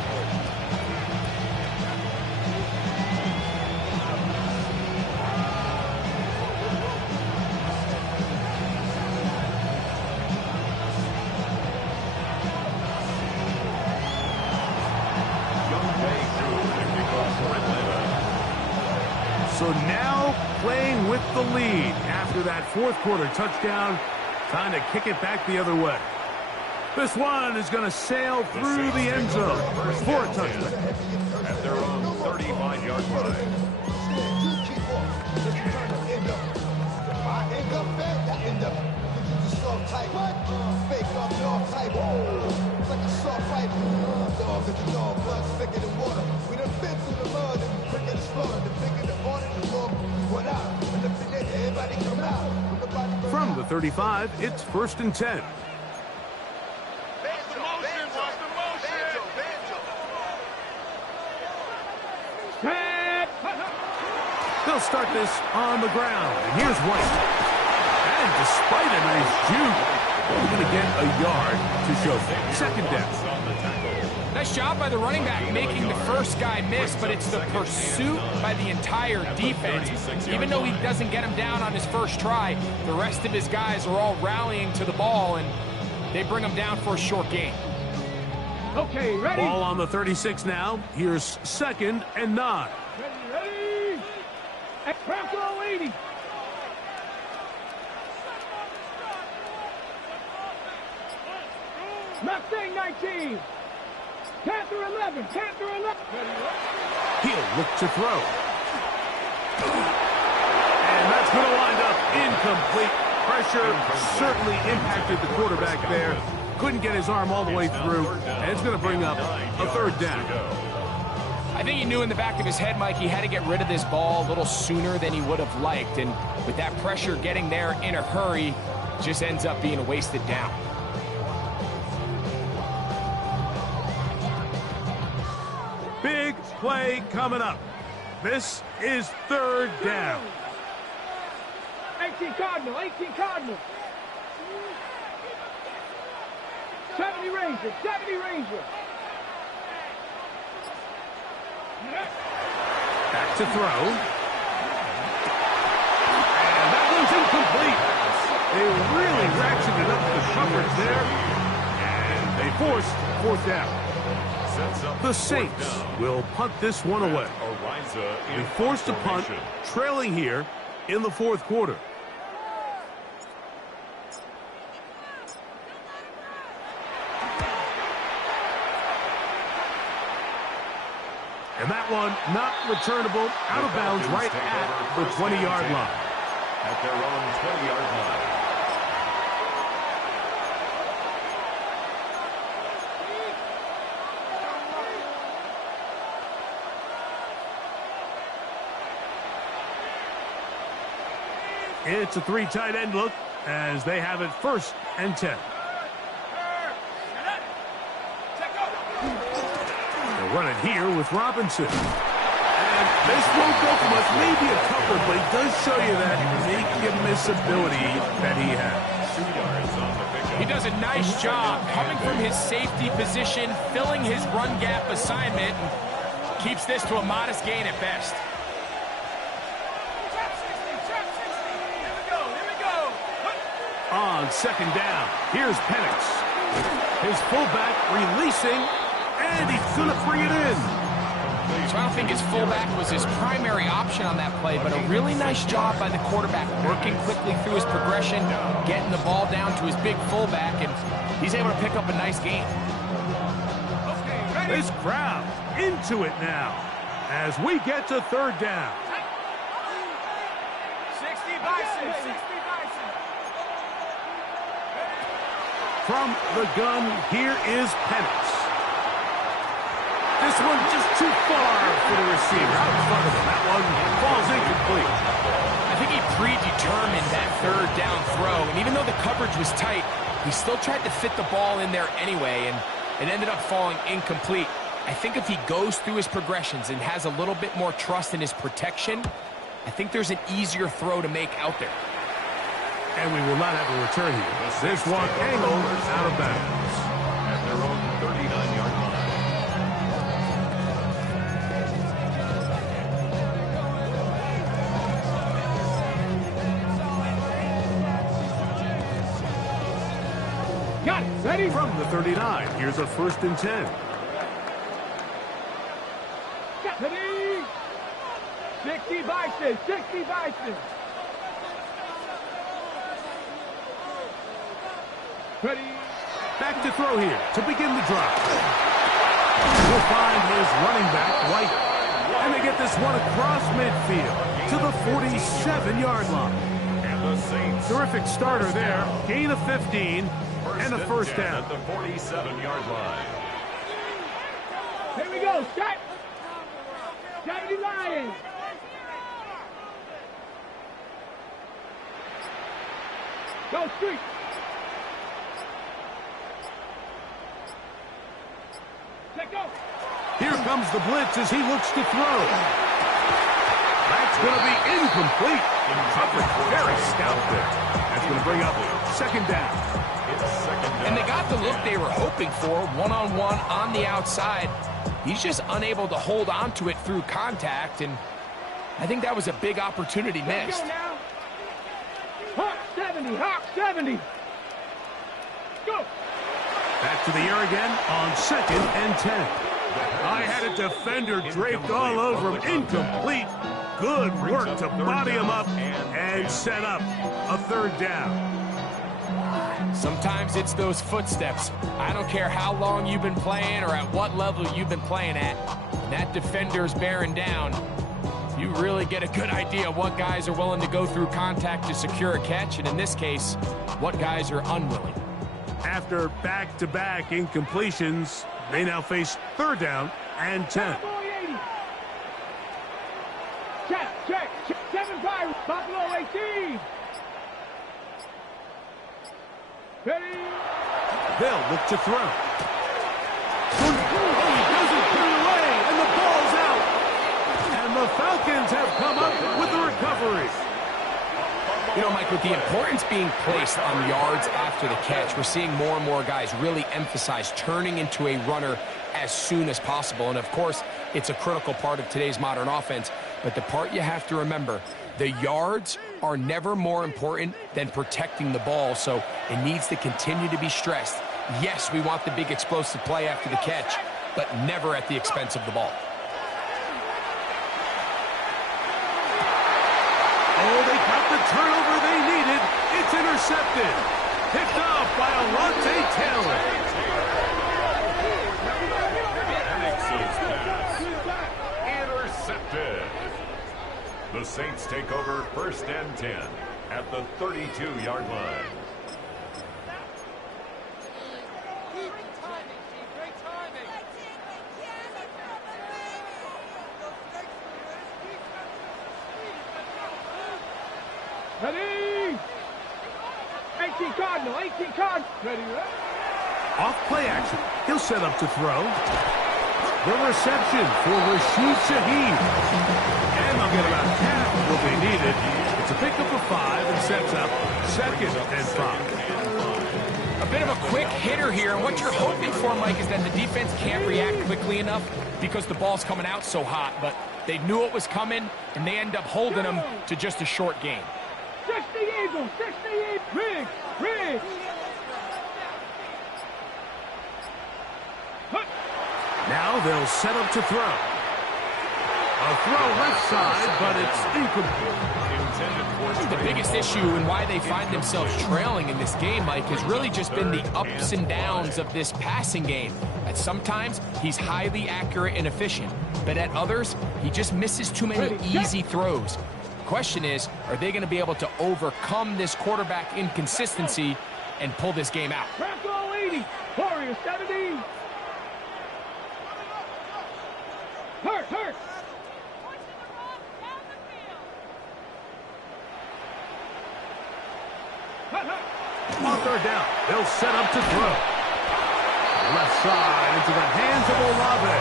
So now playing with the lead after that 4th quarter touchdown, trying to kick it back the other way. This one is going to sail through the end zone for a touchdown. At their own 35-yard line. From the 35, it's 1st and 10. They'll start this on the ground. And here's White. And despite a nice juke, we're going to get a yard to show for it. Second down. Nice job by the running back making the first guy miss, but it's the pursuit by the entire defense. Even though he doesn't get him down on his first try, the rest of his guys are all rallying to the ball, and they bring him down for a short gain. Okay, ready? Ball on the 36 now. Here's 2nd and 9. Ready? At Bronco 80. Mustang 19. Panther 11. Panther 11. He'll look to throw. And that's going to wind up incomplete. Pressure certainly impacted the quarterback there. Couldn't get his arm all the way through, and it's going to bring up a 3rd down. I think he knew in the back of his head, Mike, he had to get rid of this ball a little sooner than he would have liked, and with that pressure getting there in a hurry, just ends up being a wasted down. Big play coming up. This is 3rd down. 18 Cardinal. 18 Cardinal. 70 Ranger. 70 Ranger. Back to throw. And that one's incomplete. They really ratcheted up the coverage there. And they forced 4th down. The Saints will punt this one away. They forced a punt, trailing here in the 4th quarter. And that one not returnable, out of bounds right at the 20-yard line. At their own 20-yard line. It's a 3 tight end look as they have it 1st and 10. They're running here with Robinson. And this won't go for much, maybe a couple, but it does show you that make-you-miss-ability that he has. He does a nice job coming from his safety position, filling his run gap assignment, and keeps this to a modest gain at best. On 2nd down, here's Penix. His fullback releasing, and he's going to bring it in. So I don't think his fullback was his primary option on that play, but a really nice job by the quarterback working quickly through his progression, getting the ball down to his big fullback, and he's able to pick up a nice gain. This crowd into it now as we get to 3rd down. 60 Bison. 60 Bison. From the gun, here is Penix. This one just too far for the receiver. Out in front of him. That one falls incomplete. I think he predetermined that 3rd down throw, and even though the coverage was tight, he still tried to fit the ball in there anyway, and it ended up falling incomplete. I think if he goes through his progressions and has a little bit more trust in his protection, I think there's an easier throw to make out there. And we will not have a return here. This one angled out of bounds. At their own 39-yard line. Got it. Ready? From the 39, here's a 1st and 10. Ready? 60 Bison. 60 Bison. Ready? Back to throw here to begin the drive. We'll find his running back, White. And they get this one across midfield to the 47-yard line. And the Saints. Terrific starter there. Gain of 15 and a 1st down. At the 47-yard line. Here we go. Set. 70 Lions. Go street. Let go. Here comes the blitz as he looks to throw. That's It's going to be incomplete. Coverage very stout there. That's going to bring up second down. And they got the look they were hoping for, one-on-one on the outside. He's just unable to hold on to it through contact, and I think that was a big opportunity missed. Let's go now. Hawk 70, Hawk 70. Go. Back to the air again on 2nd and 10. I had a defender draped all over him. Incomplete. Good work to body him up and set up a third down. Sometimes it's those footsteps. I don't care how long you've been playing or at what level you've been playing at. When that defender's bearing down, you really get a good idea of what guys are willing to go through contact to secure a catch, and in this case, what guys are unwilling. After back-to-back incompletions, they now face third down and 10. Check, check, check. 7-5, Buffalo 18. Ready? They'll look to throw. Oh, he doesn't put it away, and the ball's out. And the Falcons have come up with the recovery. You know, Mike, with the importance being placed on yards after the catch, we're seeing more and more guys really emphasize turning into a runner as soon as possible. And, of course, it's a critical part of today's modern offense. But the part you have to remember, the yards are never more important than protecting the ball, so it needs to continue to be stressed. Yes, we want the big explosive play after the catch, but never at the expense of the ball. Oh, they got the turnover they needed. It's intercepted. Picked off by Alontae Taylor. Intercepted. The Saints take over 1st and 10 at the 32-yard line. Ready? 18 Cardinal, 18 Cardinal. Ready, right? Off play action. He'll set up to throw. The reception for Rashid Shaheed. And they'll get about half of what they needed. It's a pickup of 5 and sets up 2nd and 5. A bit of a quick hitter here, and what you're hoping for, Mike, is that the defense can't react quickly enough because the ball's coming out so hot, but they knew it was coming, and they end up holding them to just a short gain. 60 Eagles, 60 Eagles. Rig. Now they'll set up to throw. A throw left side, but it's incomplete. The biggest issue and why they find themselves trailing in this game, Mike, has really just been the ups and downs of this passing game. At sometimes, he's highly accurate and efficient, but at others, he just misses too many easy throws. The question is, are they going to be able to overcome this quarterback inconsistency and pull this game out? Bronco 80, Warriors 70. Hurt. On third down, they'll set up to throw. Left side into the hands of Olave.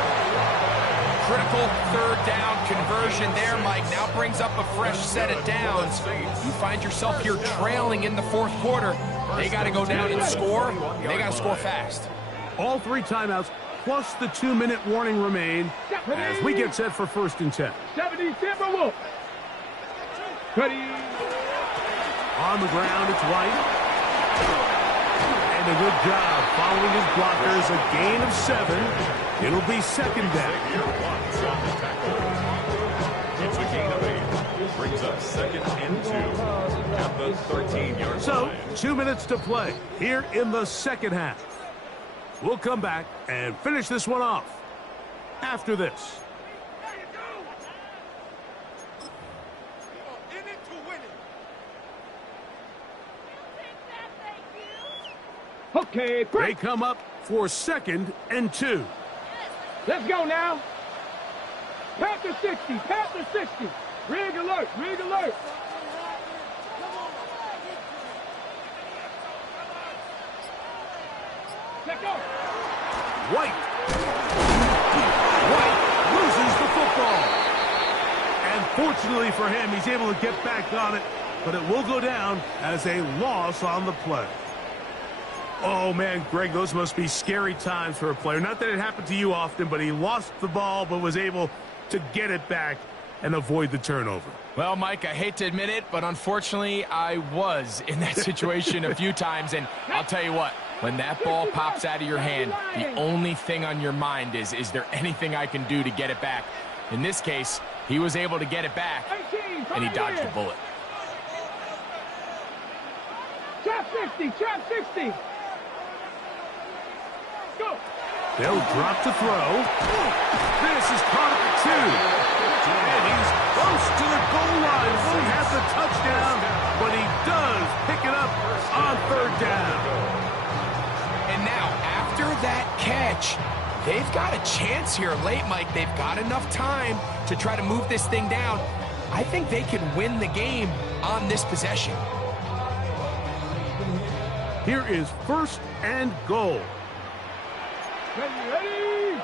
Critical third down conversion there, Mike. Now brings up a fresh set of downs. You find yourself here trailing in the 4th quarter. They got to go down and score. They got to score fast. All 3 timeouts plus the 2-minute warning remain as we get set for 1st and 10. 70 Timberwolves. Ready? On the ground, it's White. And a good job following his blockers. A gain of 7. It'll be 2nd down. It's a gain of 8. Brings up 2nd and 2 at the 13-yard line. So, 2 minutes to play here in the 2nd half. We'll come back and finish this one off after this. Okay, They break. come up for 2nd and 2. Let's go now. Panther 60, Panther 60. Rig alert, rig alert. Let's go. White loses the football. And Fortunately for him, he's able to get back on it, but it will go down as a loss on the play. Oh, man, Greg, those must be scary times for a player. Not that it happened to you often, but he lost the ball but was able to get it back and avoid the turnover. Well, Mike, I hate to admit it, but unfortunately, I was in that situation a few times, and I'll tell you what, when that ball pops out of your hand, the only thing on your mind is there anything I can do to get it back? In this case, he was able to get it back, and he dodged a bullet. Trap 60, trap 60. Go. They'll drop to throw. This is caught at the 2. And he's close to the goal line. Won't have the touchdown, but he does pick it up on 3rd down. And now, after that catch, they've got a chance here late, Mike. They've got enough time to try to move this thing down. I think they can win the game on this possession. Here is 1st and goal. Ready?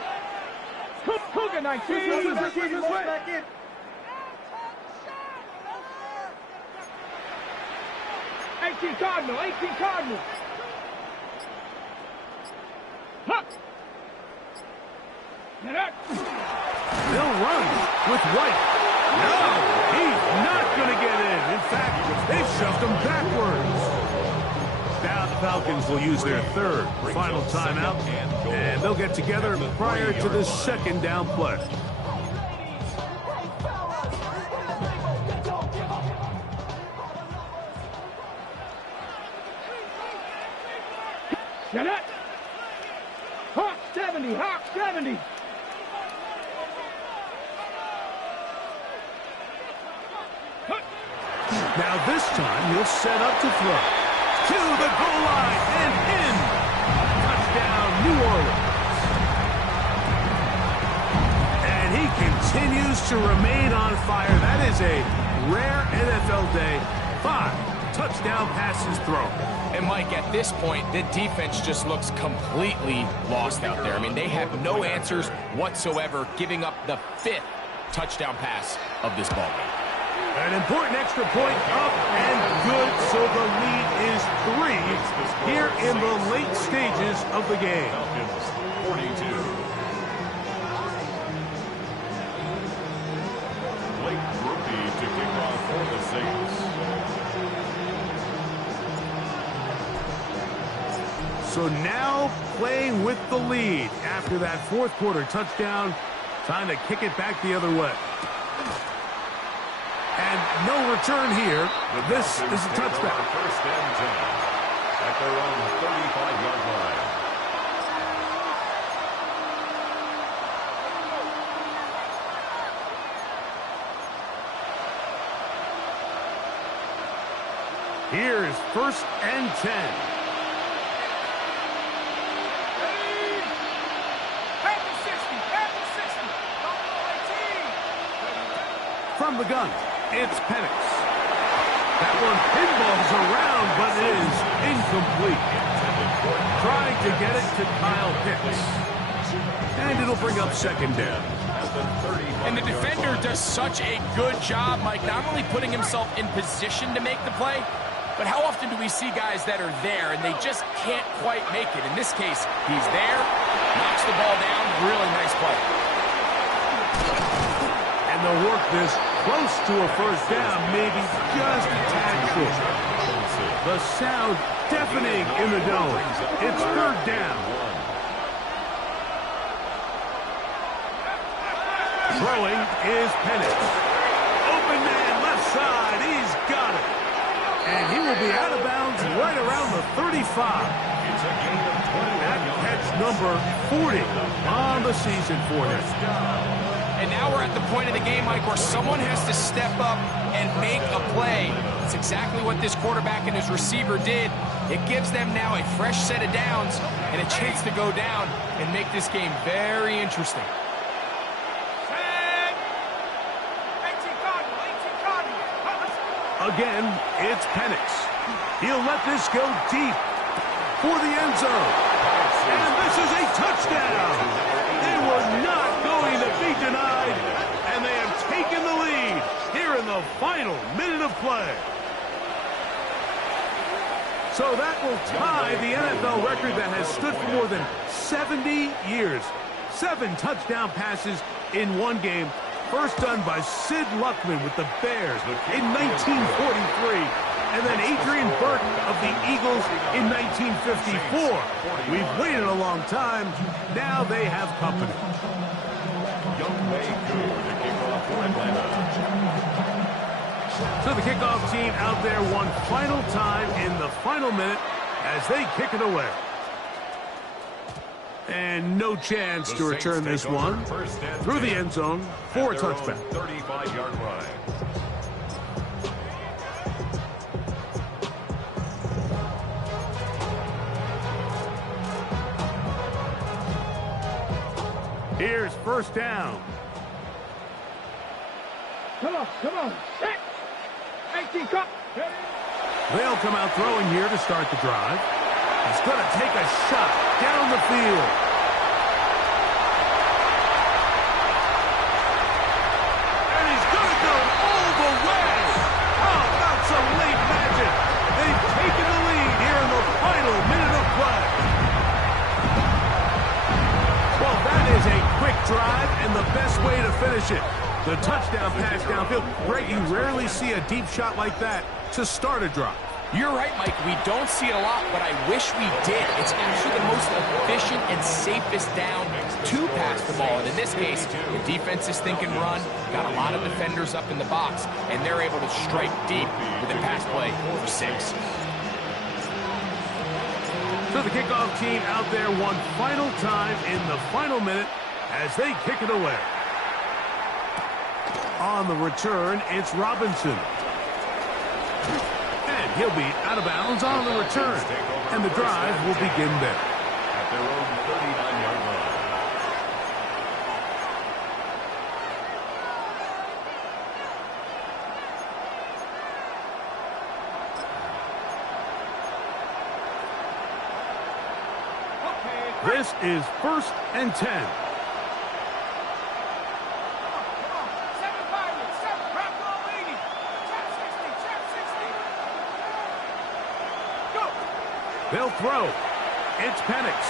Cougar 19. Back in. 18 Cardinal, 18 Cardinal. Huck. They'll run with White. No, he's not going to get in. In fact, they've shoved him backwards. Now the Falcons will use their 3rd final timeout, and they'll get together prior to the 2nd down play. Get it. Hawk 70, Hawk 70. Now this time he'll set up to throw. To the goal line and in. Touchdown, New Orleans. And he continues to remain on fire. That is a rare NFL day. 5 touchdown passes thrown. And, Mike, at this point, the defense just looks completely lost out there. I mean, they have no answers whatsoever, giving up the 5th touchdown pass of this ballgame. An important extra point up and good, so the lead is 3 here in the late stages of the game. Falcons 42. Blake Brookie to kick off for the Saints. So now playing with the lead after that 4th quarter touchdown, time to kick it back the other way. And no return here. This is a touchback. 1st and 10 at their own 35-yard line. Here's 1st and 10. From the gun, it's Penix. That one pinballs around, but it is incomplete. Trying to get it to Kyle Pitts. And it'll bring up 2nd down. And the defender does such a good job, Mike, not only putting himself in position to make the play, but how often do we see guys that are there and they just can't quite make it? In this case, he's there, knocks the ball down, really nice play. And they'll work this close to a 1st down, maybe just a tad short. The sound deafening in the dome. It's 3rd down. Throwing is Penix. Open man left side. He's got it. And he will be out of bounds right around the 35. It's a gain of 20. That catch number 40 on the season for him. And now we're at the point of the game, Mike, where someone has to step up and make a play. It's exactly what this quarterback and his receiver did. It gives them now a fresh set of downs and a chance to go down and make this game very interesting. Again, it's Penix. He'll let this go deep for the end zone. And this is a touchdown. They were not going to be denied, and they have taken the lead final minute of play. So that will tie the NFL record that has stood for more than 70 years. 7 touchdown passes in one game. First done by Sid Luckman with the Bears in 1943. And then Adrian Burton of the Eagles in 1954. We've waited a long time. Now they have company. So the kickoff team out there one final time in the final minute as they kick it away. And no chance to return this one through the end zone for a touchback. 35-yard line. Here's first down. Come on. Set. 18, cut. They'll come out throwing here to start the drive. He's going to take a shot down the field. And he's going to go all the way. How about some late magic? They've taken the lead here in the final minute of play. Well, that is a quick drive and the best way to finish it. The touchdown pass downfield. Greg, you rarely see a deep shot like that to start a drive. You're right, Mike. We don't see it a lot, but I wish we did. It's actually the most efficient and safest down to pass the ball. And in this case, the defense is thinking run, got a lot of defenders up in the box, and they're able to strike deep with a pass play for 6. So the kickoff team out there one final time in the final minute as they kick it away. On the return, it's Robinson. And he'll be out of bounds on the return. And the drive will begin there. At their own 39-yard line. This is 1st and 10. They'll throw. It's Penix.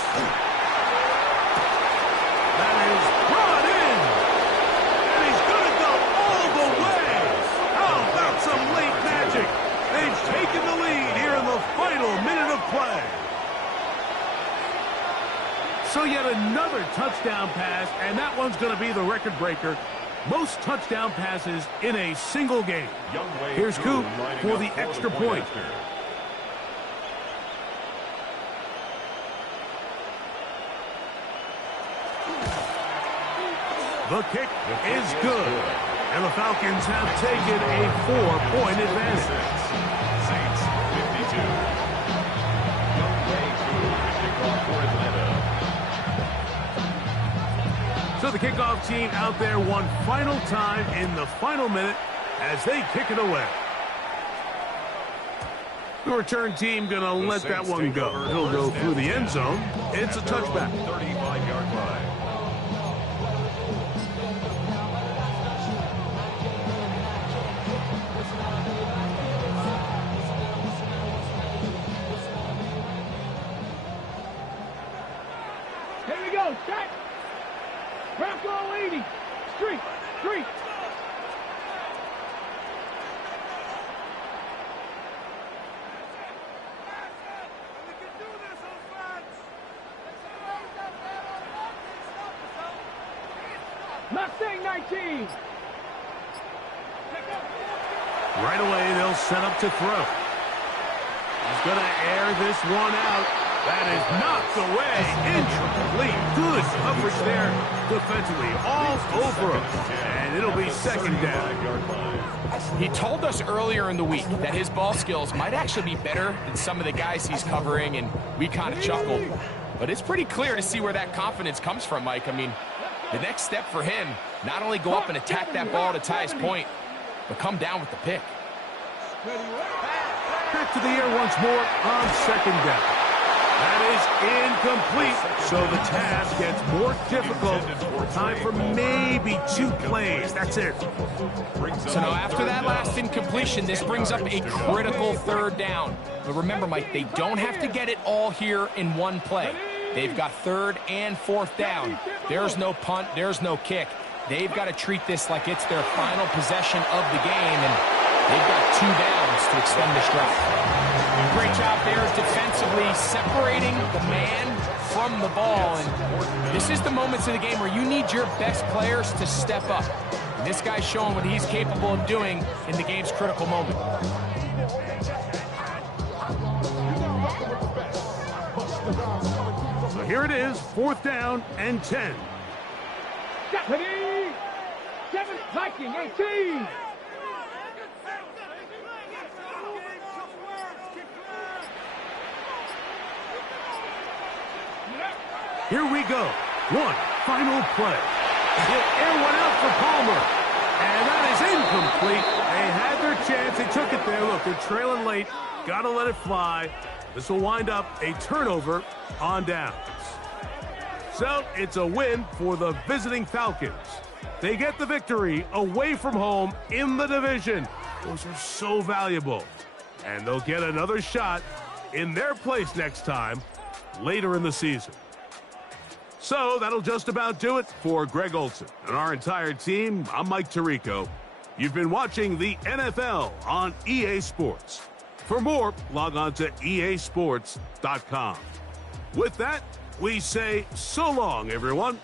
That is brought in. And he's going to go all the way. How about some late magic? They've taken the lead here in the final minute of play. So yet another touchdown pass, and that one's going to be the record breaker. Most touchdown passes in a single game. Here's Coop for the extra point. The kick is good, and the Falcons have taken a 4-point advantage. Saints 52. Young Way Coop to kick off for Atlanta. So the kickoff team out there one final time in the final minute as they kick it away. The return team going to let that one go. He'll go through the end zone. It's a touchback. 35-yard line. Here we go, check. Bronco 80. Street. Mustang 19. Right away, they'll set up to throw. He's going to air this one out. That is knocked away. Incomplete. Good coverage there defensively. All over him. And it'll be second down. He told us earlier in the week that his ball skills might actually be better than some of the guys he's covering, and we kind of chuckled. But it's pretty clear to see where that confidence comes from, Mike. I mean, the next step for him, not only go up and attack that ball to tie his point, but come down with the pick. Back to the air once more on second down. That is incomplete, so the task gets more difficult. Time for maybe 2 plays. That's it. So now after that last incompletion, this brings up a critical 3rd down. But remember, Mike, they don't have to get it all here in one play. They've got 3rd and 4th down. There's no punt, there's no kick. They've got to treat this like it's their final possession of the game, and they've got 2 downs to extend this drive. Great job there defensively, separating the man from the ball. And this is the moments of the game where you need your best players to step up. And this guy's showing what he's capable of doing in the game's critical moment. So here it is, 4th down and 10. Deputy! 7 Viking, 18! Here we go. One final play. He'll air one out for Palmer. And that is incomplete. They had their chance. They took it there. Look, they're trailing late. Got to let it fly. This will wind up a turnover on downs. So it's a win for the visiting Falcons. They get the victory away from home in the division. Those are so valuable. And they'll get another shot in their place next time later in the season. So that'll just about do it for Greg Olson and our entire team. I'm Mike Tirico. You've been watching the NFL on EA Sports. For more, log on to easports.com. With that, we say so long, everyone.